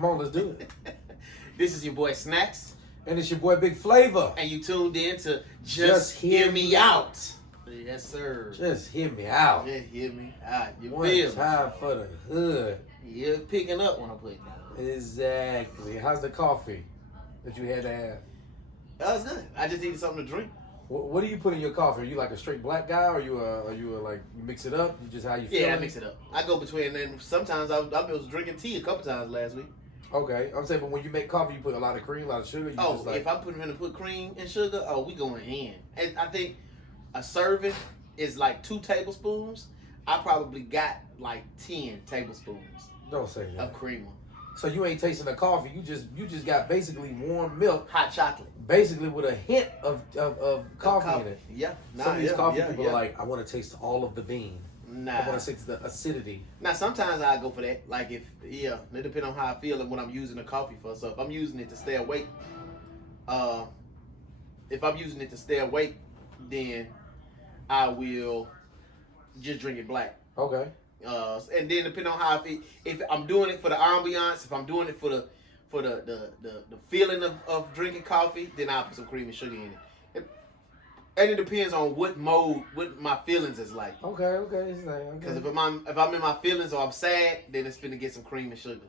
Come on, let's do it. This is your boy Snax. And it's your boy BigFlav. And you tuned in to Just Hear Me Out. Yes, sir. Just hear me out. Just hear me out. You One feel time for the hood. You're picking up when I put it down. Exactly. How's the coffee that you had to have? That was good. I just needed something to drink. What do you put in your coffee? Are you like a straight black guy, or are you like you mix it up? You just how you feel? Yeah, I mix it up. I go between, and sometimes I was drinking tea a couple times last week. Okay, I'm saying, but when you make coffee, you put a lot of cream, a lot of sugar. If I'm put cream and sugar, we going in. And I think a serving is like 2 tablespoons. I probably got like 10 tablespoons. Don't say that. Of creamer. So you ain't tasting the coffee. You just got basically warm milk, hot chocolate, basically with a hint of coffee in it. Yeah. Some of these coffee people are like, I want to taste all of the bean. Nah. I want to taste the acidity. Now sometimes I go for that. Like it depends on how I feel and what I'm using the coffee for. So if I'm using it to stay awake, then I will just drink it black. Okay. And then depending on how I feel, if I'm doing it for the ambiance, if I'm doing it for the feeling of drinking coffee, then I'll put some cream and sugar in it. And it depends on what my feelings is like. Okay. Because if I'm in my feelings or I'm sad, then it's finna get some cream and sugar.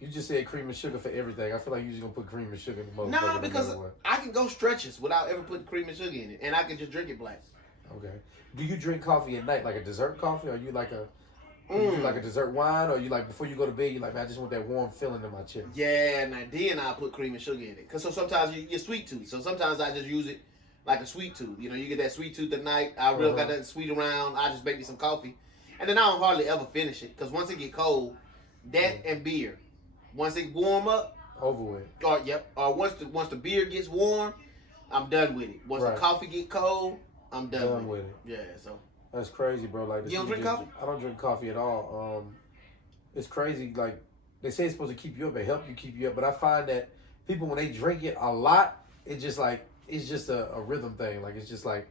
You just said cream and sugar for everything. I feel like you're just gonna put cream and sugar in the motherfucker. Nah, because I can go stretches without ever putting cream and sugar in it, and I can just drink it black. Okay. Do you drink coffee at night, like a dessert coffee, or you like a dessert wine, or you like before you go to bed, you like, man, I just want that warm feeling in my chest? Yeah, and then I put cream and sugar in it. Cause sometimes you're sweet tooth, so sometimes I just use it like a sweet tooth. You know, you get that sweet tooth at night. I really got that sweet around. I just make me some coffee, and then I don't hardly ever finish it. Cause once it get cold, and beer, once it warm up, over with. Or once the beer gets warm, I'm done with it. Once the coffee get cold, I'm done with it. Yeah, so that's crazy, bro. Like, you don't drink coffee? I don't drink coffee at all. It's crazy. Like, they say it's supposed to keep you up and help you keep you up, but I find that people, when they drink it a lot, it's just a rhythm thing. Like, it's just like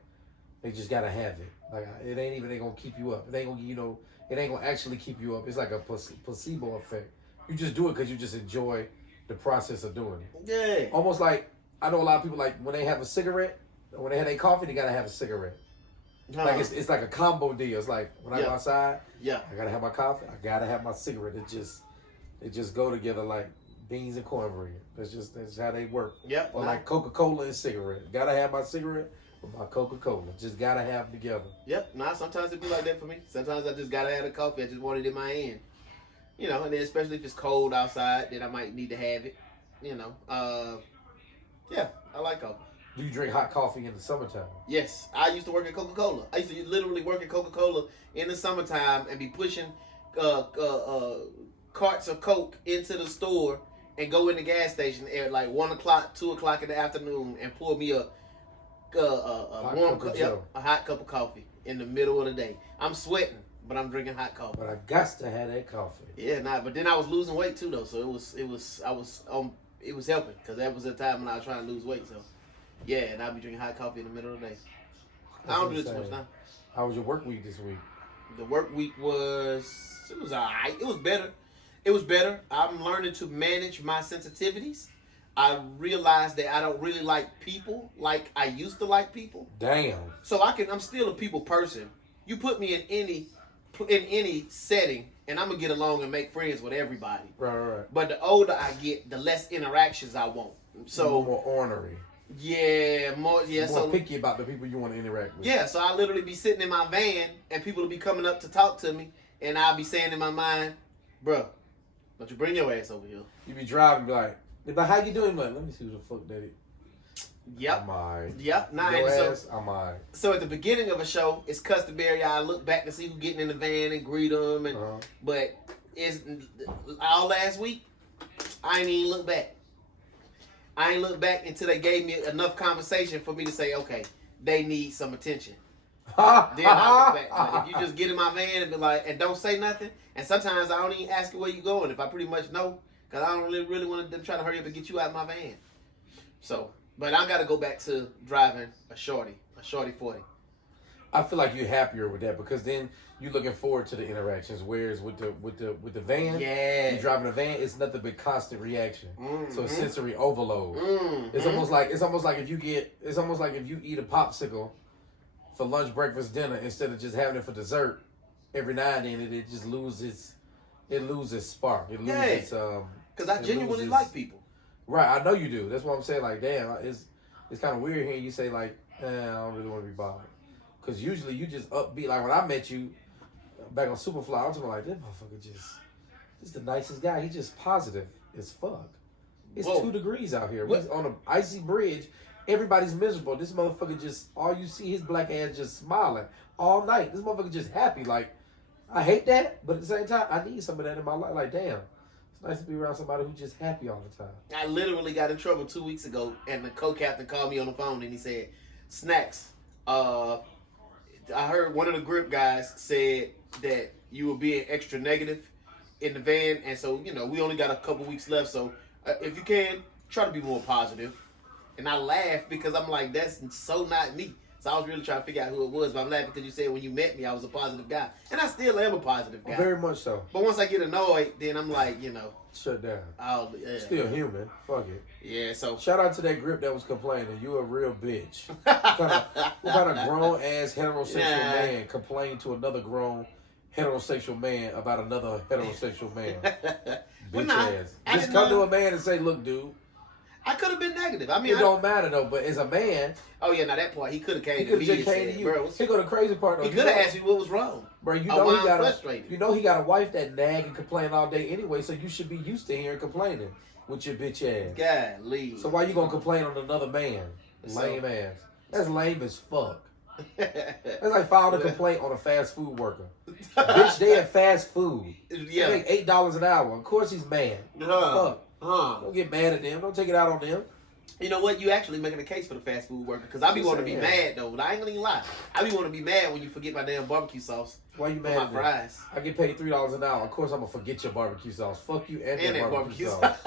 they just gotta have it. Like, it ain't even gonna keep you up. It ain't gonna it ain't gonna actually keep you up. It's like a placebo effect. You just do it because you just enjoy the process of doing it. Yeah. Almost like, I know a lot of people, like, when they have a cigarette, when they have their coffee, they gotta have a cigarette. Like it's like a combo deal. It's like when I go outside, I gotta have my coffee, I gotta have my cigarette. It just go together like beans and cornbread. That's how they work. Yep. Or like Coca-Cola and cigarette. Gotta have my cigarette with my Coca-Cola. Just gotta have them together. Yep. Nah, sometimes it be like that for me. Sometimes I just gotta have the coffee. I just want it in my hand. You know, and then especially if it's cold outside, then I might need to have it. You know. Yeah, I like coffee. Do you drink hot coffee in the summertime? Yes. I used to work at Coca-Cola. I used to literally work at Coca-Cola in the summertime and be pushing carts of Coke into the store and go in the gas station at like 1 o'clock, 2 o'clock in the afternoon and pour me a hot cup of coffee in the middle of the day. I'm sweating, but I'm drinking hot coffee. But I got to have that coffee. Yeah, but then I was losing weight too though, so it was helping because that was the time when I was trying to lose weight. So yeah, and I'll be drinking hot coffee in the middle of the day. I don't do this too much now. How was your work week this week? The work week was alright. It was better. I'm learning to manage my sensitivities. I realized that I don't really like people like I used to like people. Damn. So I'm still a people person. You put me in any setting, and I'm gonna get along and make friends with everybody. Right. But the older I get, the less interactions I want. So more ornery. Yeah, more picky about the people you want to interact with. Yeah, so I literally be sitting in my van, and people will be coming up to talk to me, and I'll be saying in my mind, "Bruh, don't you bring your ass over here." You be driving, be like, "How you doing, man? Let me see who the fuck that is." Yep. I'm alright. Yep. I'm alright. So at the beginning of a show, it's customary. I look back to see who getting in the van and greet them, but it's all last week. I ain't even look back. I ain't look back until they gave me enough conversation for me to say, okay, they need some attention. Then I look back. But if you just get in my van and be like, and don't say nothing, and sometimes I don't even ask you where you going if I pretty much know, because I don't really want them trying to hurry up and get you out of my van. So, but I got to go back to driving a shorty 40. I feel like you're happier with that because then you're looking forward to the interactions. Whereas with the van, Yeah. you're driving a van, it's nothing but constant reaction. Mm-hmm. So it's sensory overload. Mm-hmm. It's almost like if you eat a popsicle for lunch, breakfast, dinner instead of just having it for dessert every now and then. It just loses spark. It loses because I genuinely like people. Right, I know you do. That's what I'm saying. Like, damn, it's kind of weird hearing you say like, I don't really want to be bothered. Because usually you just upbeat. Like when I met you back on Superfly, I was like, this motherfucker just the nicest guy. He just positive as fuck. It's 2 degrees out here. We're on an icy bridge. Everybody's miserable. This motherfucker just, all you see his black ass just smiling all night. This motherfucker just happy. Like, I hate that, but at the same time, I need some of that in my life. Like, damn. It's nice to be around somebody who's just happy all the time. I literally got in trouble 2 weeks ago, and the co-captain called me on the phone, and he said, Snax, I heard one of the grip guys said that you were being extra negative in the van, and so, you know, we only got a couple weeks left, so if you can, try to be more positive. And I laughed because I'm like, that's so not me. So I was really trying to figure out who it was, but I'm laughing because you said when you met me, I was a positive guy. And I still am a positive guy. Very much so. But once I get annoyed, then I'm like, you know. Shut down. Yeah. Still human. Fuck it. Yeah, so. Shout out to that grip that was complaining. You a real bitch. What kind of grown ass heterosexual man complained to another grown heterosexual man about another heterosexual man? Bitch ass. Just come to a man and say, look, dude. I could have been negative. I mean, it don't matter though. But as a man, oh yeah, now that part he could have came to me. He could have came to you. Bro, here go the crazy part. Though. He could have asked me what was wrong. Bro, you know he got he got a wife that nag and complain all day anyway. So you should be used to hearing complaining with your bitch ass. Golly. So why you gonna complain on another man? Lame ass. That's lame as fuck. That's like filing a complaint on a fast food worker. Bitch, they at fast food. Yeah. They make $8 an hour. Of course he's mad. Fuck. Don't get mad at them. Don't take it out on them. You know what? You actually making a case for the fast food worker because I be wanting to be mad though. But I ain't gonna even lie. I be wanting to be mad when you forget my damn barbecue sauce. Why you mad? My fries. I get paid $3 an hour. Of course I'm gonna forget your barbecue sauce. Fuck you and that barbecue sauce.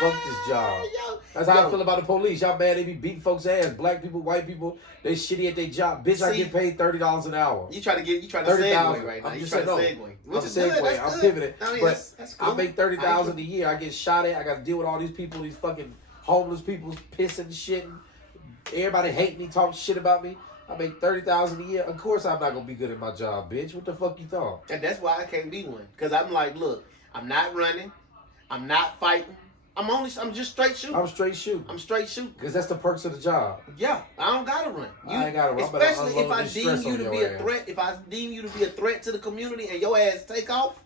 Fuck this job. That's how I feel about the police. Y'all mad they be beating folks' ass. Black people, white people, they shitty at their job. Bitch, I get paid $30 an hour. You try to segue right now. I'm just saying no. I'm segueing. I'm pivoting. I mean, but that's cool. I make $30,000 a year. I get shot at. I got to deal with all these people, these fucking homeless people pissing and shitting. Everybody hate me, talking shit about me. I make $30,000 a year. Of course I'm not gonna be good at my job, bitch. What the fuck you thought? And that's why I can't be one. Cause I'm like, look, I'm not running. I'm not fighting. I'm just straight shooting. I'm straight shooting. I'm straight shooting. Because that's the perks of the job. Yeah, I don't gotta run. I ain't gotta run. Especially if I deem you to be a threat. If I deem you to be a threat to the community and your ass take off,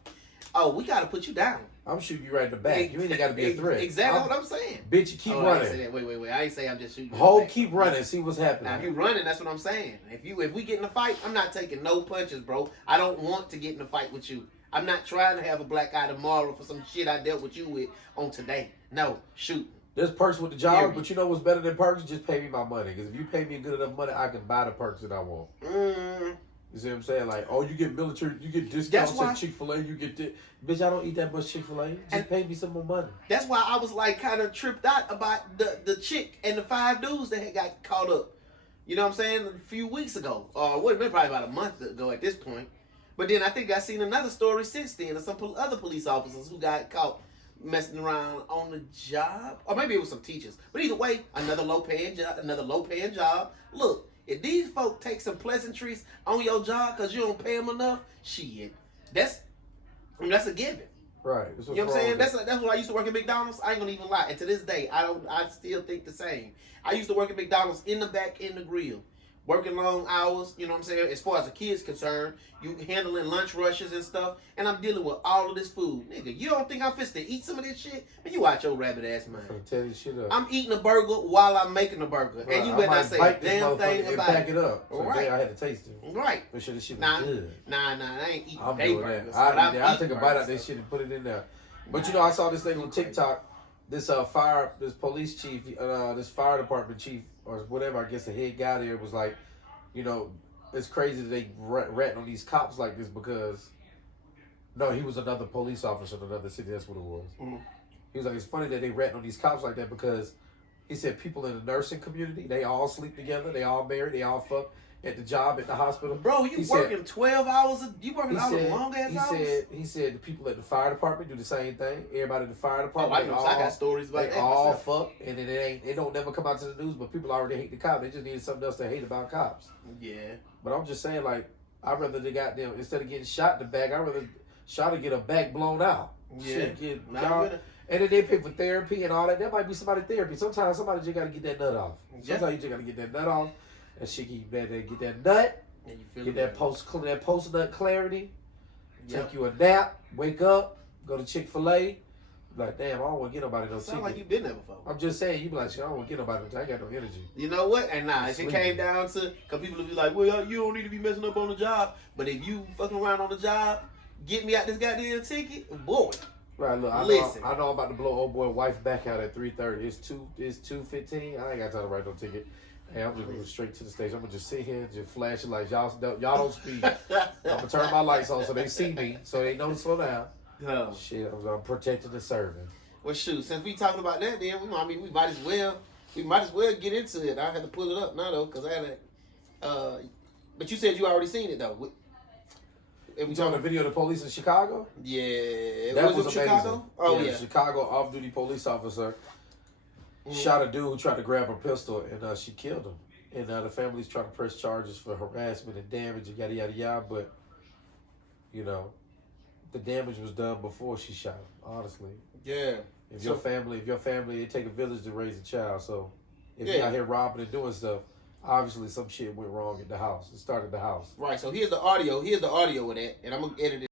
oh, we gotta put you down. I'm shooting you right in the back. You ain't got to be a threat. Exactly what I'm saying. Bitch, you keep running. Wait. I ain't say I'm just shooting. Keep running. See what's happening. Now, if you running, that's what I'm saying. If we get in a fight, I'm not taking no punches, bro. I don't want to get in a fight with you. I'm not trying to have a black eye tomorrow for some shit I dealt with you with on today. No, shoot. There's perks with the job, but you know what's better than perks? Just pay me my money. Because if you pay me good enough money, I can buy the perks that I want. You see what I'm saying? Like, oh, you get military, you get discounts at Chick-fil-A, you get this. Bitch, I don't eat that much Chick-fil-A. Just pay me some more money. That's why I was like kind of tripped out about the chick and the 5 dudes that had got caught up. You know what I'm saying? A few weeks ago. Or what, probably about a month ago at this point. But then I think I seen another story since then of some other police officers who got caught messing around on the job. Or maybe it was some teachers. But either way, another low-paying job. Look. If these folk take some pleasantries on your job because you don't pay them enough, shit, that's a given. Right. You know what I'm saying? That's when I used to work at McDonald's. I ain't gonna even lie. And to this day, I still think the same. I used to work at McDonald's in the back in the grill. Working long hours, you know what I'm saying? As far as the kids concerned, you handling lunch rushes and stuff, and I'm dealing with all of this food. Nigga, you don't think I'm fit to eat some of this shit? Man, you watch your rabbit ass mind. I'm tell you shit up. I'm eating a burger while I'm making a burger. Right. And you better not say a damn thing about it. Pack it up. So right. I had to taste it. Right. Make sure this shit was good. Nah, I ain't eating I'm day doing burgers. that. I take a bite out of this shit and put it in there. But you know, I saw this thing on TikTok. This police chief, this fire department chief, or whatever, I guess the head guy there was like, you know, it's crazy that they ratting on these cops like this because, no, he was another police officer in another city. That's what it was. Mm-hmm. He was like, it's funny that they ratting on these cops like that because He said people in the nursing community, they all sleep together, they all married, they all fuck at the job, at the hospital. Bro, you working 12 hours? You working all the long ass hours? He said the people at the fire department do the same thing. Everybody at the fire department, I got stories about that. They all fuck, and then it don't never come out to the news. But people already hate the cops. They just need something else to hate about cops. Yeah. But I'm just saying, like, I'd rather they got them instead of getting shot in the back. I'd rather shot to get a back blown out. Yeah. And then they pay for therapy and all that. That might be somebody therapy. Sometimes somebody just got to get that nut off. Sometimes you just got to get that nut off. And she get that nut. And you feel get that post nut clarity. Take you a nap. Wake up. Go to Chick-fil-A. Like, damn, I don't want to get nobody no ticket. Sound like you been there before. I'm just saying, you be like, shit, I don't want to get nobody no. I got no energy. You know what? And if it came down to, because people will be like, well, you don't need to be messing up on the job. But if you fucking around on the job, get me out this goddamn ticket, boy. Right, look, I know I'm about to blow old boy wife back out at 3:30. It's 2:15. I ain't got time to write no ticket. Hey, I'm just going straight to the stage. I'm gonna just sit here and just flash the lights. Y'all don't speed. I'm gonna turn my lights on so they see me, so they know to slow down. Oh. Shit, I'm protecting the servant. Well, shoot, since we talking about that, then we might as well get into it. I had to pull it up now though, cause I had to. But you said you already seen it though. We talking the video of the police in Chicago? Yeah, that was Chicago. Oh yeah, Chicago off-duty police officer shot a dude who tried to grab a pistol, and she killed him. And the family's trying to press charges for harassment and damage and yada yada yada. But you know, the damage was done before she shot him. Honestly, yeah. If your family, it take a village to raise a child. So if you're out here robbing and doing stuff, obviously some shit went wrong at the house. It started the house. Right. So here's the audio. Here's the audio of that, and I'm gonna edit it.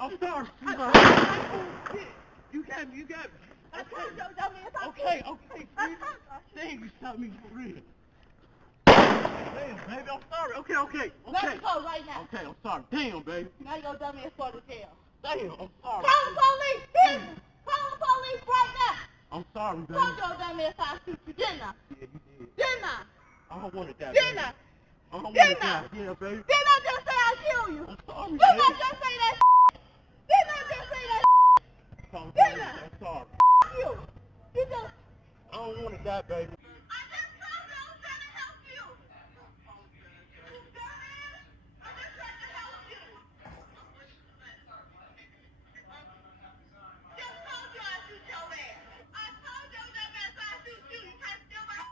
I'm sorry. You got me. Okay, Dang, you shot me for real. Damn, baby, I'm sorry. Okay. Let me go right now. Okay, I'm sorry. Damn, baby. Now you gonna dump me and go to jail. Damn, I'm sorry. Call the police! Call the police right now! I'm sorry, baby. Told you I dumb me if I shoot you, didn't I? Yeah, you did. Didn't I? I don't want to die, Didn't baby. I? I don't want Didn't to die. I? Yeah, baby. Didn't I just say I'll kill you? I'm sorry, Didn't I baby. just say that? Didn't I just say that? Call the Didn't police. I? I'm sorry. You! You just... I don't want to die, baby. I just told you I was trying to help you! You dumbass! I just tried to help you! Just told you I'd shoot your ass! I told your dumb ass I'd shoot you! You tried to steal my gun!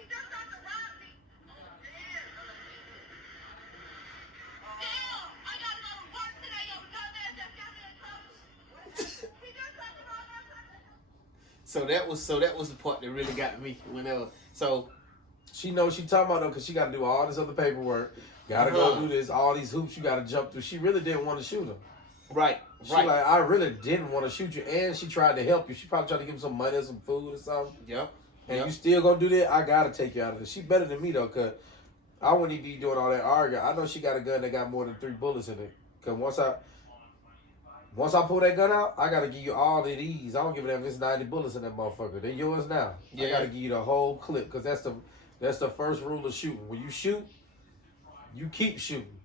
He just tried to rob me! Damn! I gotta go to work today, yo dumbass just got me in trouble! He just tried to rob my gun! So that was the part that really got me. She knows she talking about though, because she got to do all this other paperwork. Gotta go do this, all these hoops you got to jump through. She really didn't want to shoot him. Right. She like, I really didn't want to shoot you, and she tried to help you. She probably tried to give him some money or some food or something. Yep. And you still gonna do that? I gotta take you out of this. She better than me though, cause I wouldn't even be doing all that arguing. I know she got a gun that got more than 3 bullets in it. Cause once I pull that gun out, I gotta give you all of these. I don't give a damn if it's 90 bullets in that motherfucker. They're yours now. Yeah. I gotta give you the whole clip, cause that's the first rule of shooting. When you shoot, you keep shooting.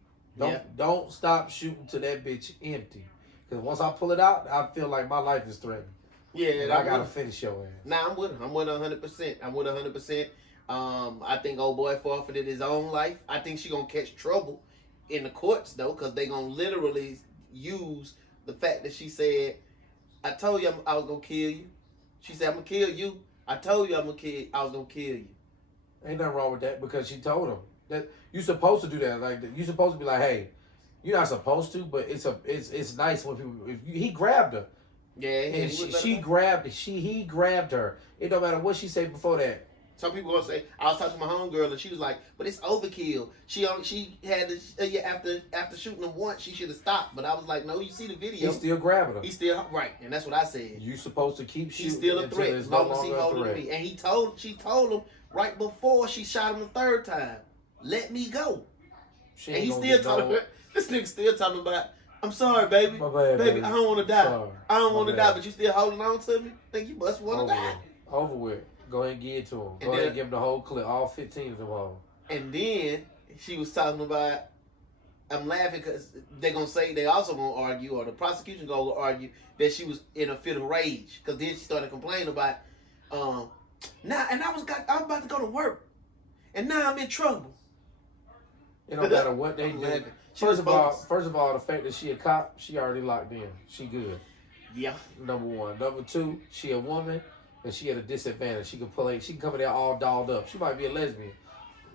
Don't stop shooting till that bitch empty. Cause once I pull it out, I feel like my life is threatened. Yeah, I gotta finish your ass. Nah, I'm with her. I'm with 100%. I'm with 100%. I think old boy forfeited his own life. I think she gonna catch trouble in the courts though, cause they gonna literally use the fact that she said, "I told you I was gonna kill you." She said, "I'm gonna kill you." I told you I was gonna kill you. Ain't nothing wrong with that because she told him that you supposed to do that. Like you supposed to be like, "Hey, you're not supposed to," but it's nice when people. He grabbed her. Yeah, and he grabbed her. It don't matter what she said before that. Some people gonna say, I was talking to my homegirl and she was like, but it's overkill. She had after shooting him once, she should have stopped. But I was like, no, you see the video. He's still grabbing her. He's still right, and that's what I said. You supposed to keep shooting. He's still a threat as long as he holding threat. me. And she told him right before she shot him the third time, let me go. And he's still talking. This nigga still talking about, I'm sorry, baby. My bad, baby, I don't want to die. Sorry. I don't want to bad. die, but you still holding on to me? Think you must want to die. Over with. Go ahead and give it to him. Go ahead and give him the whole clip, all 15 of them all. And then she was talking about, I'm laughing because they're going to say, they also going to argue, or the prosecution going to argue, that she was in a fit of rage. Because then she started complaining about, now, and I was about to go to work. And now I'm in trouble. It don't matter what they do. First of all, the fact that she a cop, she already locked in. She good. Yeah. Number one. Number two, she a woman, and she at a disadvantage. She can come in there all dolled up. She might be a lesbian,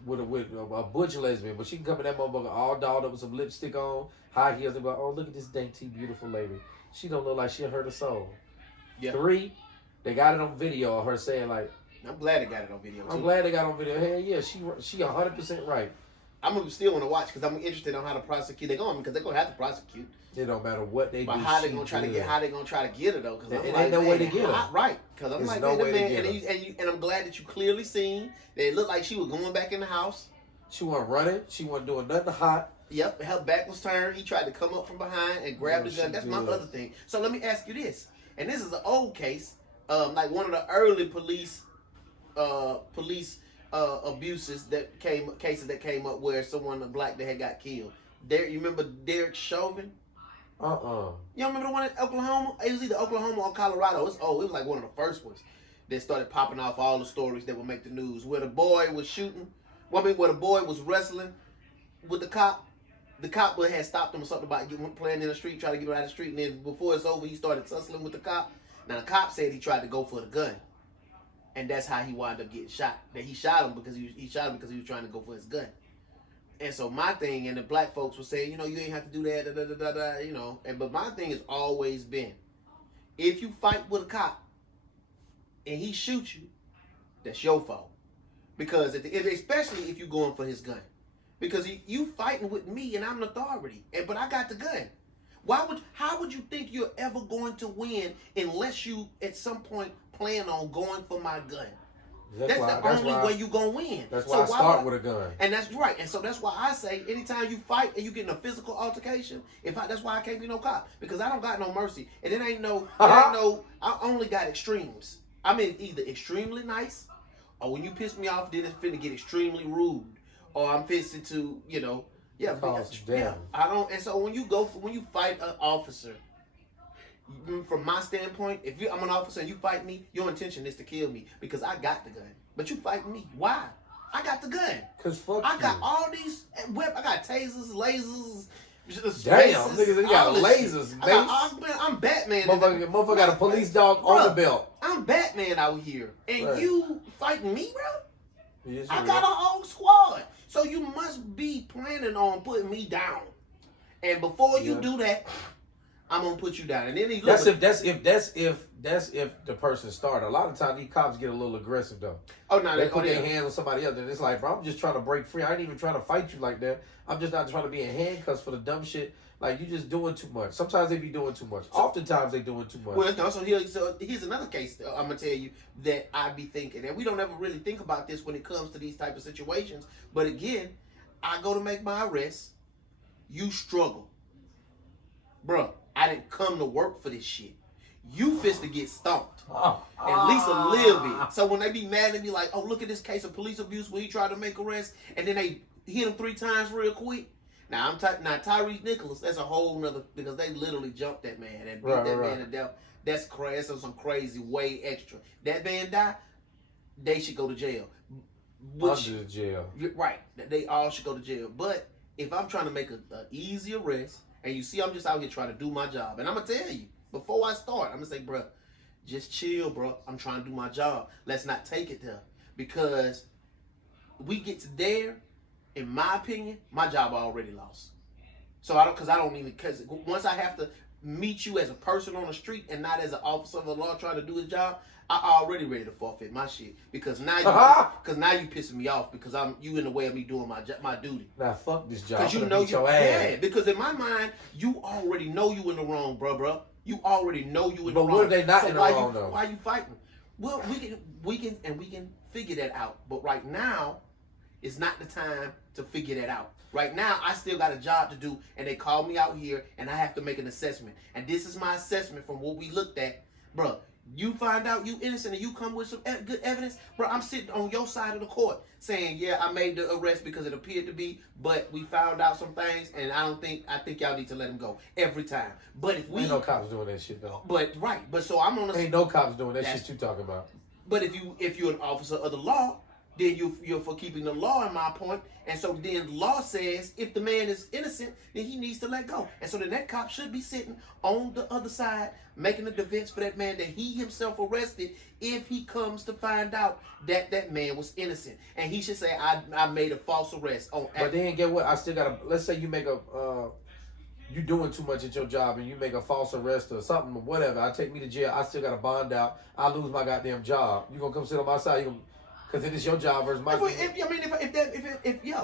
with a butch lesbian, but she can come in that motherfucker all dolled up with some lipstick on, high heels, and be like, oh, look at this dainty, beautiful lady. She don't look like she hurt her soul. Yeah. 3, they got it on video of her saying like, I'm glad they got it on video too. I'm glad they got it on video. Hell yeah, she 100% right. I'm gonna still want to watch because I'm interested on how to prosecute. They're going because they're gonna have to prosecute. It don't matter what they but do. how they gonna try to get her though? Because it ain't no way to get her. Right? Because I'm There's like, no way to man, get and I'm glad that you clearly seen that it looked like she was going back in the house. She wasn't running. She wasn't doing nothing hot. Yep, her back was turned. He tried to come up from behind and grab the gun. That's my other thing. So let me ask you this, and this is an old case, like one of the early police abuses cases that came up where someone black that had got killed. You remember Derek Chauvin? You don't remember the one in Oklahoma? It was either Oklahoma or Colorado. It was like one of the first ones that started popping off all the stories that would make the news. Where the boy was shooting, where the boy was wrestling with the cop. The cop had stopped him or something about playing in the street, trying to get him out of the street, and then before it's over, he started tussling with the cop. Now the cop said he tried to go for the gun. And that's how he wound up getting shot. That he shot him because he was trying to go for his gun. And so my thing, and the black folks were saying, you ain't have to do that, but my thing has always been, if you fight with a cop and he shoots you, that's your fault. Because especially if you're going for his gun, because you fighting with me and I'm an authority, but I got the gun. How would you think you're ever going to win unless you at some point plan on going for my gun? That's the only way you're going to win. That's why I start with a gun. And that's right. And so that's why I say anytime you fight and you get in a physical altercation, that's why I can't be no cop. Because I don't got no mercy. And I only got extremes. I'm either extremely nice, or when you piss me off, then it's finna get extremely rude. Or I'm fixing to, I don't. And so when you fight an officer, from my standpoint, if I'm an officer and you fight me, your intention is to kill me because I got the gun. But you fight me, why? I got the gun. Cause fuck I got you. all these I got tasers, lasers. Damn, niggas, you got lasers, man. I'm Batman. Motherfucker got a police dog on the belt. I'm Batman out here, and you fighting me, bro? Yes, I got a whole squad. So you must be planning on putting me down. And before you do that, I'm gonna put you down. And then that's if the person started. A lot of times these cops get a little aggressive though. Oh no, they put their hands on somebody else, and it's like, bro, I'm just trying to break free. I ain't even trying to fight you like that. I'm just not trying to be in handcuffs for the dumb shit. Like you just doing too much. Sometimes they be doing too much. Oftentimes they doing too much. Well, here's another case I'm gonna tell you that I be thinking, and we don't ever really think about this when it comes to these type of situations. But again, I go to make my arrest. You struggle, bro. I didn't come to work for this shit. You fist to get stomped. At least a little bit. So when they be mad at me like, oh, look at this case of police abuse where he tried to make arrests and then they hit him 3 times real quick. Now Tyrese Nicholas, that's a whole nother, because they literally jumped that man and beat that man to death. That's crazy. That's some crazy, way extra. That man died, they should go to jail. Under jail. Right. They all should go to jail. But if I'm trying to make an easy arrest, and you see I'm just out here trying to do my job, and I'm going to tell you, before I start, I'm going to say, bro, just chill, bro. I'm trying to do my job. Let's not take it there. Because we get to there, in my opinion, my job already lost. So because once I have to meet you as a person on the street and not as an officer of the law trying to do his job, I already ready to forfeit my shit because now you pissing me off because you in the way of me doing my duty. Nah, fuck this job. Because you know your ass. Yeah, because in my mind, you already know you in the wrong, bro. You already know you in the wrong. But what if they not in the wrong though? Why you fighting? Well, we can figure that out. But right now, it's not the time to figure that out. Right now, I still got a job to do, and they called me out here, and I have to make an assessment. And this is my assessment from what we looked at, bro. You find out you innocent and you come with some good evidence, bro. I'm sitting on your side of the court saying, yeah, I made the arrest because it appeared to be, but we found out some things, and I think y'all need to let him go every time. But if we ain't no cops doing that shit though. But so I'm on the ain't no cops doing that shit you talking about. But if you're an officer of the law, then you're for keeping the law in my point. And so then the law says if the man is innocent, then he needs to let go. And so then that cop should be sitting on the other side making a defense for that man that he himself arrested if he comes to find out that that man was innocent. And he should say, I made a false arrest. But then get what? I still got to, let's say you make you doing too much at your job and you make a false arrest or something or whatever. I take me to jail. I still got to bond out. I lose my goddamn job. You going to come sit on my side? Because it is your job versus my job.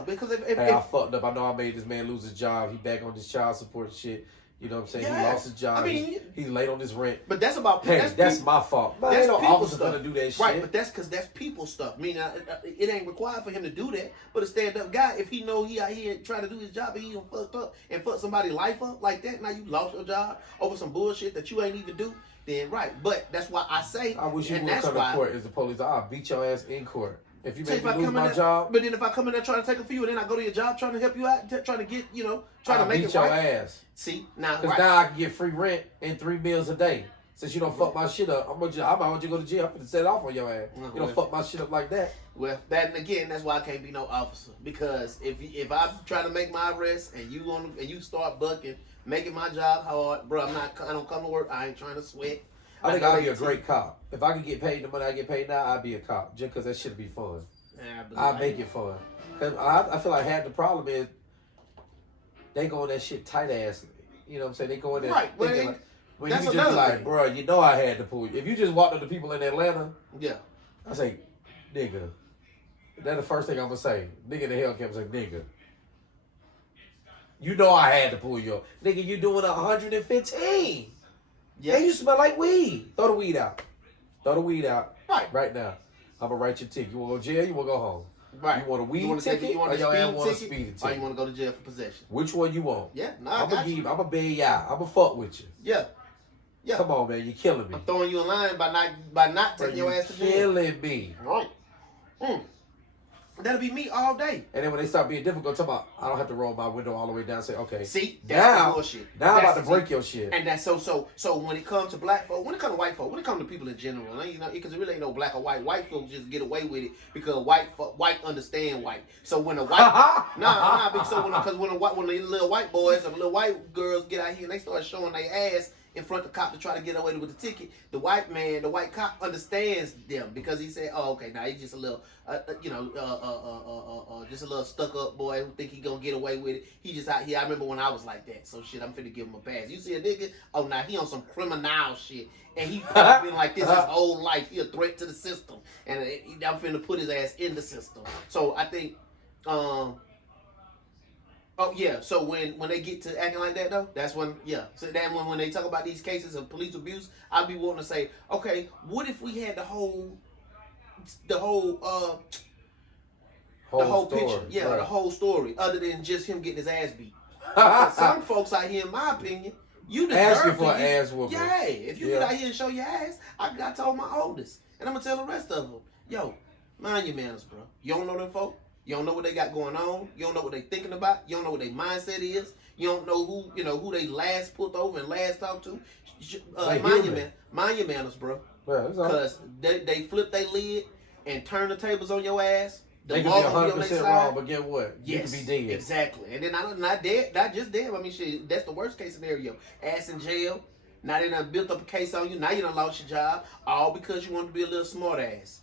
Because I fucked up. I know I made this man lose his job. He back on this child support shit. You know what I'm saying? Yeah. He lost his job. I mean, he's late on his rent. But that's about that's my fault. But ain't no officer gonna do that shit. Right, but that's because that's people stuff. I mean, it ain't required for him to do that. But a stand-up guy, if he know he out here trying to do his job and he done fucked up and fucked somebody's life up like that, now you lost your job over some bullshit that you ain't even do, then right. But that's why I say, I wish you would come to court as the police. I'll beat your ass in court. If you make me lose my job. But then if I come in there trying to take a few and then I go to your job trying to help you out, trying to get, trying to make it right. I'll beat your ass. See? Now, because now I can get free rent and 3 meals a day. Since you don't fuck my shit up, I might want you to go to jail. I'm finna set off on your ass. You don't fuck my shit up like that. Well, that and again, that's why I can't be no officer. Because if I try to make my arrest and you start bucking, making my job hard, bro, I don't come to work. I ain't trying to sweat. I think I'd be a great cop. If I could get paid the money I get paid now, I'd be a cop. Just because that shit'd be fun. I make it fun. Cause I feel like half the problem is they go in that shit tight ass. You know what I'm saying? They go in there thinking like, when you just like, bro, you know I had to pull you. If you just walked up to people in Atlanta, I say, nigga. That's the first thing I'm gonna say. Nigga in the Hellcamp say, nigga. You know I had to pull you up. Nigga, you doing 115. Yeah, you smell like weed. Throw the weed out. Throw the weed out. Right now. I'm gonna write your ticket. You wanna go to jail? You wanna go home? Right. You want a weed ticket? You want or your ass want a ticket? speeding ticket? Or you wanna go to jail for possession? Which one you want? Yeah, I'm gonna bail you out. I'm gonna fuck with you. Yeah. Come on, man. You're killing me. I'm throwing you in line by not taking your ass to jail. Killing me. Right. That'll be me all day. And then when they start being difficult, talking about I don't have to roll my window all the way down. Say, okay. See, that's the bullshit. Now I'm about to break your shit. And that's so when it comes to black folk, when it comes to white folk, when it comes to people in general, because it really ain't no black or white. White folks just get away with it because white understand white. So when a white when the little white boys or the little white girls get out here and they start showing their ass in front of the cop to try to get away with the ticket, the white cop understands them because he said, "Oh, okay, now he's just a little, just a little stuck-up boy who think he gonna get away with it. He just out here. I remember when I was like that, so shit, I'm finna give him a pass. You see a nigga? Oh, now he on some criminal shit, and he been like this his whole life. He a threat to the system, and I'm finna put his ass in the system. So I think, Oh yeah, so when they get to acting like that though, that's when So then when they talk about these cases of police abuse, I'd be wanting to say, okay, what if we had the whole picture, the whole story, other than just him getting his ass beat. Some folks out here, in my opinion, you deserve for an ass whooping. Yeah, if you get out here and show your ass, I told my oldest, and I'm gonna tell the rest of them, yo, mind your manners, bro. You don't know them folk. You don't know what they got going on. You don't know what they thinking about. You don't know what their mindset is. You don't know who they last put over and last talked to. Mind your manners, bro. Because they flip their lid and turn the tables on your ass. They can be 100% wrong, but get what? Yes, you can be dead. Exactly. And then not dead, not just dead. I mean, shit, that's the worst case scenario. Ass in jail. Now they done built up a case on you. Now you done lost your job. All because you wanted to be a little smart ass.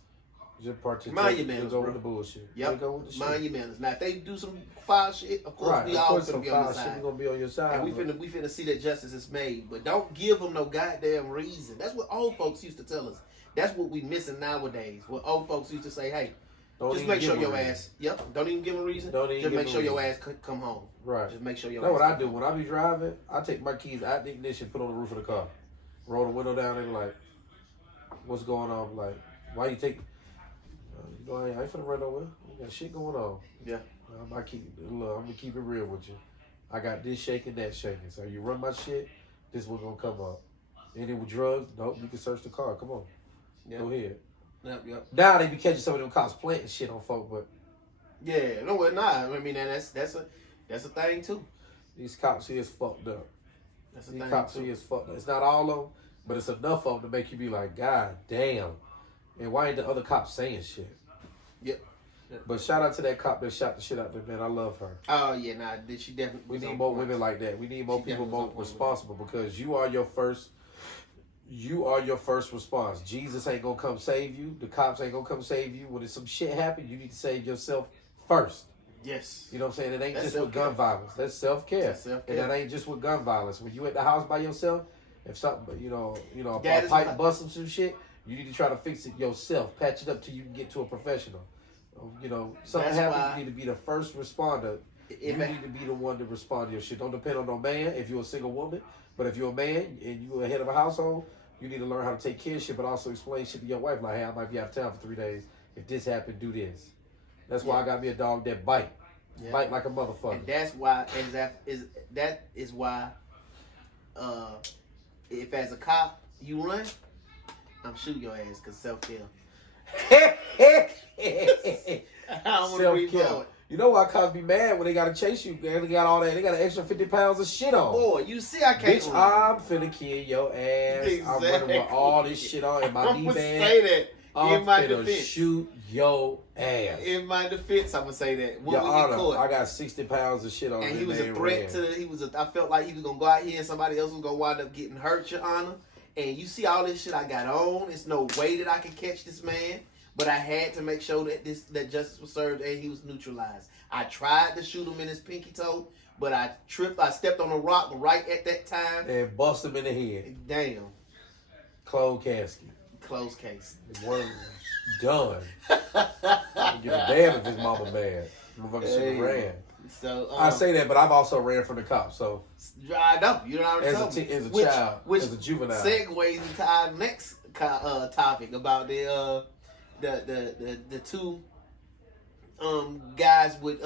Just part your Mind your just manners, go bro. with the bullshit. Yep. Just go with the shit. Mind your manners. Now, if they do some foul shit, of course Right. we Of all course, gonna some be on foul the shit. side. We gonna be on your side. And we finna see that justice is made. But don't give them no goddamn reason. That's what old folks used to tell us. That's what we missing nowadays. What old folks used to say, hey, just make sure your ass. Yep. Don't even give them a reason. Just make sure your ass come home. Right. Just make sure your That's ass. what I do. When I be driving, I take my keys out the ignition, put on the roof of the car, roll the window down, and be like, what's going on? I'm like, why you take? You know, I ain't finna run nowhere. We got shit going on. Yeah. I'm gonna keep it real with you. I got this shaking, that shaking. So you run my shit, this what's gonna come up. Anything with drugs, nope, you can search the car. Come on. Yep. Go ahead. Yep. Now they be catching some of them cops planting shit on folk, but Yeah. No, we're not. I mean, that's a thing too. these cops here is fucked up. That's a These thing cops too. here is fucked up. It's not all of them, but it's enough of them to make you be like, God damn. And why ain't the other cops saying shit? Yep. But shout out to that cop that shot the shit out there, man. I love her. Oh yeah, nah. Did she definitely? We was need on more point. women like that. We need more She people definitely was more on point with responsible because you are your first response. Jesus ain't gonna come save you. The cops ain't gonna come save you. When there's some shit happen, you need to save yourself first. Yes. You know what I'm saying? It ain't That's just with self-care. gun violence. That's self-care. That's self-care. And that ain't just with gun violence. When you at the house by yourself, if something, That a is pipe right. busts some shit, you need to try to fix it yourself. Patch it up till you can get to a professional. Something That's happens, why- you need to be the first responder. You need to be the one to respond to your shit. Don't depend on no man if you're a single woman. But if you're a man and you're a head of a household, you need to learn how to take care of shit, but also explain shit to your wife. Like, hey, I might be out of town for 3 days. If this happened, do this. That's why I got me a dog that bite. Yeah. Bite like a motherfucker. And that's why, that is why, if as a cop you run, I'm shooting your ass because self-care. I don't want to Self-care. it. You know why cops be mad when they gotta chase you? They got all that. They got an extra 50 pounds of shit on. Boy, you see I can't Bitch, run. I'm finna kill your ass. I'm running with all this shit on in my I'm knee gonna band. say that I'm in my finna defense. shoot your ass. In my defense, I'm gonna say that when Your we get Honor, caught. I got 60 pounds of shit on. And me, he was a man, threat ran. I felt like he was gonna go out here and somebody else was gonna wind up getting hurt, Your Honor. And you see all this shit I got on. It's no way that I could catch this man. But I had to make sure that justice was served and he was neutralized. I tried to shoot him in his pinky toe, but I tripped. I stepped on a rock right at that time. And bust him in the head. Damn. Closed casket. Closed case. One done. Give a damn if his mama mad. Motherfucker should have ran. So I say that, but I've also ran from the cops. So I know you know what I'm as a saying. child, as a juvenile, segues into our next topic about the two guys with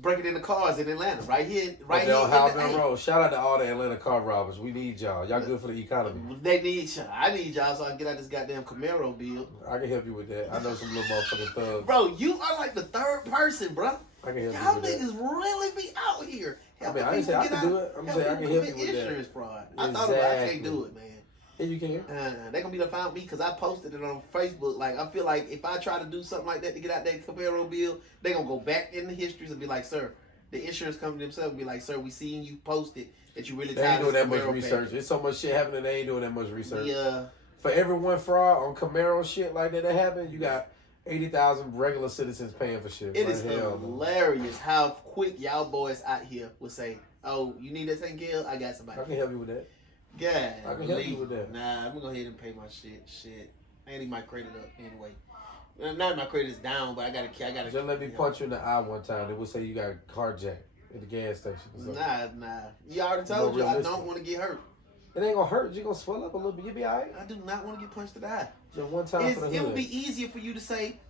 breaking into cars in Atlanta, right here on in Halvin the Road. Shout out to all the Atlanta car robbers. We need y'all. Y'all good for the economy. They need y'all. I need y'all so I can get out this goddamn Camaro bill. I can help you with that. I know some little motherfucking thugs. Bro, you are like the third person, bro. I can help Y'all you with that. niggas really be out here. I mean, I ain't say I can do it. I'm saying I can help you with that. Insurance fraud. I thought about it. I can't Exactly. do it, man. Yeah, you can. They gonna be to find me because I posted it on Facebook. Like I feel like if I try to do something like that to get out that Camaro bill, they gonna go back in the histories and be like, "Sir," the insurance company themselves will be like, "Sir, we seen you posted that you really They ain't tired doing of that this much Camaro research. package." There's so much shit happening. They ain't doing that much research. Yeah, For every one fraud on Camaro shit like that happened, you got 80,000 regular citizens paying for shit. it Like, is hell no. hilarious how quick y'all boys out here will say, "Oh, you need that taken care of? I got somebody." I can help you with that. God, I can help you with that. Nah, I'm gonna go ahead and pay my shit. I ain't even my credit up anyway. Not my credit's down, but I gotta. Just let me punch you in the eye one time. They will say you got carjacked at the gas station. Or something. Nah. You already told you I realistic. don't want to get hurt. It ain't gonna hurt. You're gonna swell up a little bit. You'll be alright. I do not want to get punched in the eye. Just one time for the hood. It would be easier for you to say,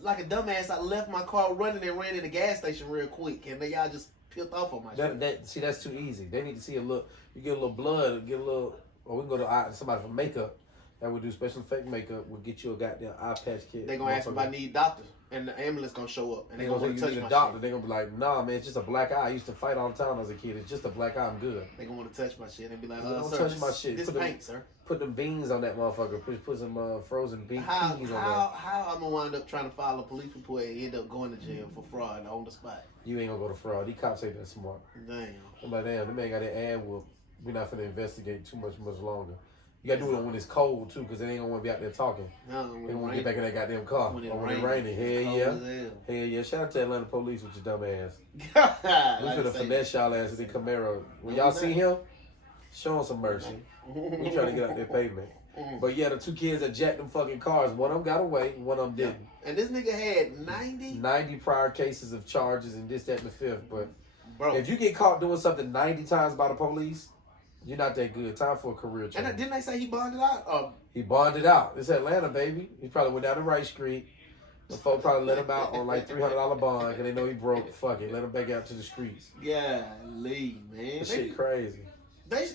like a dumbass, I left my car running and ran in the gas station real quick, and then y'all just peeled off on my shit. See, that's too easy. They need to see a little. You get a little blood, get a little. Or we can go to somebody for makeup that would do special effect makeup. Would get you a goddamn eye patch kit. They gonna ask me if I need doctor, and the ambulance gonna show up, and They they gonna gonna say want you to touch need my a doctor. shit. They gonna be like, nah, man, it's just a black eye. I used to fight all the time as a kid. It's just a black eye. I'm good. They gonna want to touch my shit and be like, Don't sir, touch my shit. This Put them- paint, sir. Put them beans on that motherfucker. Put some frozen peas How on there. I'm gonna wind up trying to file a police report and end up going to jail for fraud on the spot? You ain't gonna go to fraud. These cops ain't that smart. Damn. I'm like, damn, the man got an ad whoop. We're not finna investigate too much longer. You gotta do it when it's cold too, because they ain't gonna want to be out there talking. No, They want to get back in that goddamn car. When Or when it's raining. Hell yeah. Hell yeah. Shout out to Atlanta police with your dumb ass. We finna finesse y'all ass with the Camaro. When y'all see him, show him some mercy. We trying to get out their pavement. But yeah, the two kids that jacked them fucking cars, one of them got away, one of them didn't. And this nigga had 90 prior cases of charges and this, that, and the fifth. But bro, if you get caught doing something 90 times by the police, you're not that good. Time for a career change. And didn't they say he bonded out? He bonded out. It's Atlanta, baby. He probably went down the right street. The folks probably let him out on like $300 bond because they know he broke. Fuck it, let him back out to the streets. Yeah, leave, man. That shit crazy.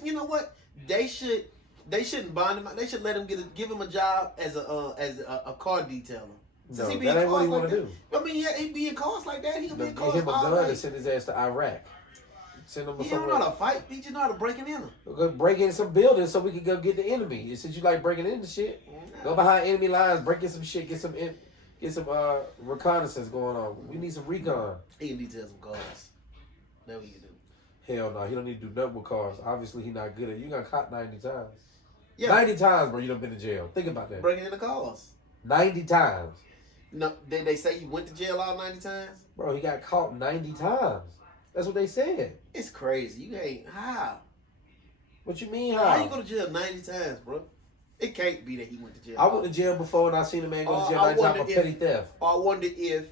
You know what? They shouldn't bond him out. They should let him give him a job as a car detailer. No, that ain't what he want to do. I mean, yeah, he be in cars like that. He can be in cars Give him a all gun day. and send his ass to Iraq. Send him He don't know how to fight. He just know how to break it in him. Go break in some buildings so we can go get the enemy. Since you like breaking into shit, go behind enemy lines, break in some shit, get some reconnaissance going on. We need some recon. He can detail some cars. That's what he can do. Hell no, he don't need to do nothing with cars. Obviously, he not good at it. You got caught 90 times. Yeah. 90 times, bro, you done been to jail. Think about that. Breaking into cars. 90 times. No, did they say he went to jail all 90 times? Bro, he got caught 90 times. That's what they said. It's crazy. You ain't how? What you mean, How you go to jail 90 times, bro? It can't be that he went to jail. I went to jail before and I seen a man go to jail 90 times for petty theft. Or I wonder if,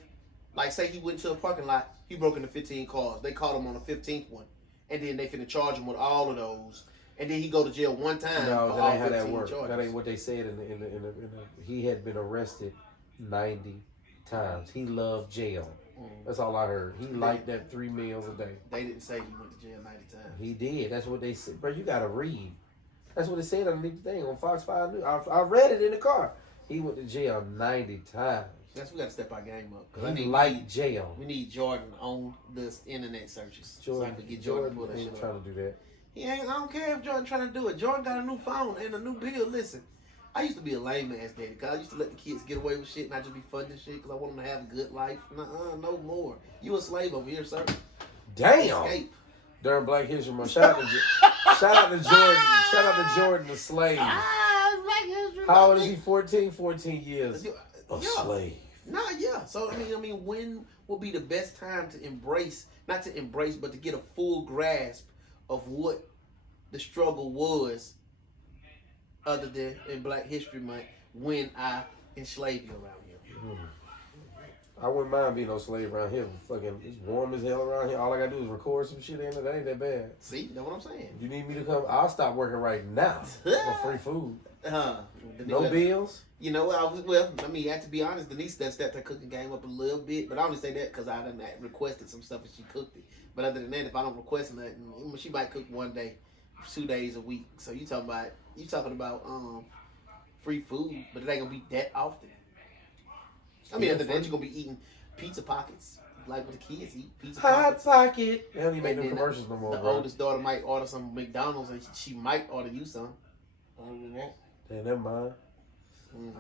like, say he went to a parking lot, he broke into 15 cars. They caught him on the 15th one. And then they finna charge him with all of those. And then he go to jail one time. No, for that all ain't how that 15 works. charges. That ain't what they said he had been arrested 90 times. He loved jail. That's all I heard. He liked that 3 meals a day. They didn't say he went to jail 90 times. He did. That's what they said. Bro, you gotta read. That's what it said underneath the thing on Fox 5 News. I read it in the car. He went to jail 90 times. That's we got to step our game up. He liked jail. We need Jordan on the internet searches. Jordan, so I can get Jordan to pull that ain't shit trying up. to do that. He ain't. I don't care if Jordan trying to do it. Jordan got a new phone and a new bill. Listen, I used to be a lame ass daddy because I used to let the kids get away with shit and I just be funding shit because I want them to have a good life. No more. You a slave over here, sir. Damn. Escape. During Black History Month. Shout out to Jordan. Shout out to Jordan, the slave. Black History. How old is he? 14 years. A slave. Nah, yeah. So I mean, when will be the best time to embrace, not to embrace, but to get a full grasp of what the struggle was, other than in Black History Month, when I enslaved you around here. I wouldn't mind being no slave around here. Fucking, it's warm as hell around here. All I gotta do is record some shit in it. That ain't that bad. See, that's what I'm saying. You need me to come? I'll stop working right now for free food. No bills. You know, I mean, to be honest, Denise that stepped her cooking game up a little bit, but I only say that because I done requested some stuff and she cooked it. But other than that, if I don't request nothing, she might cook one day, 2 days a week. So you talking about free food, but it ain't gonna be that often. I mean, other than that, you're gonna be eating pizza pockets, like what the kids eat. Pizza Hot pockets. pocket. They don't even make no And then commercials no more, The bro. oldest daughter might order some McDonald's, and she might order you some. Other than that, Damn, never mind.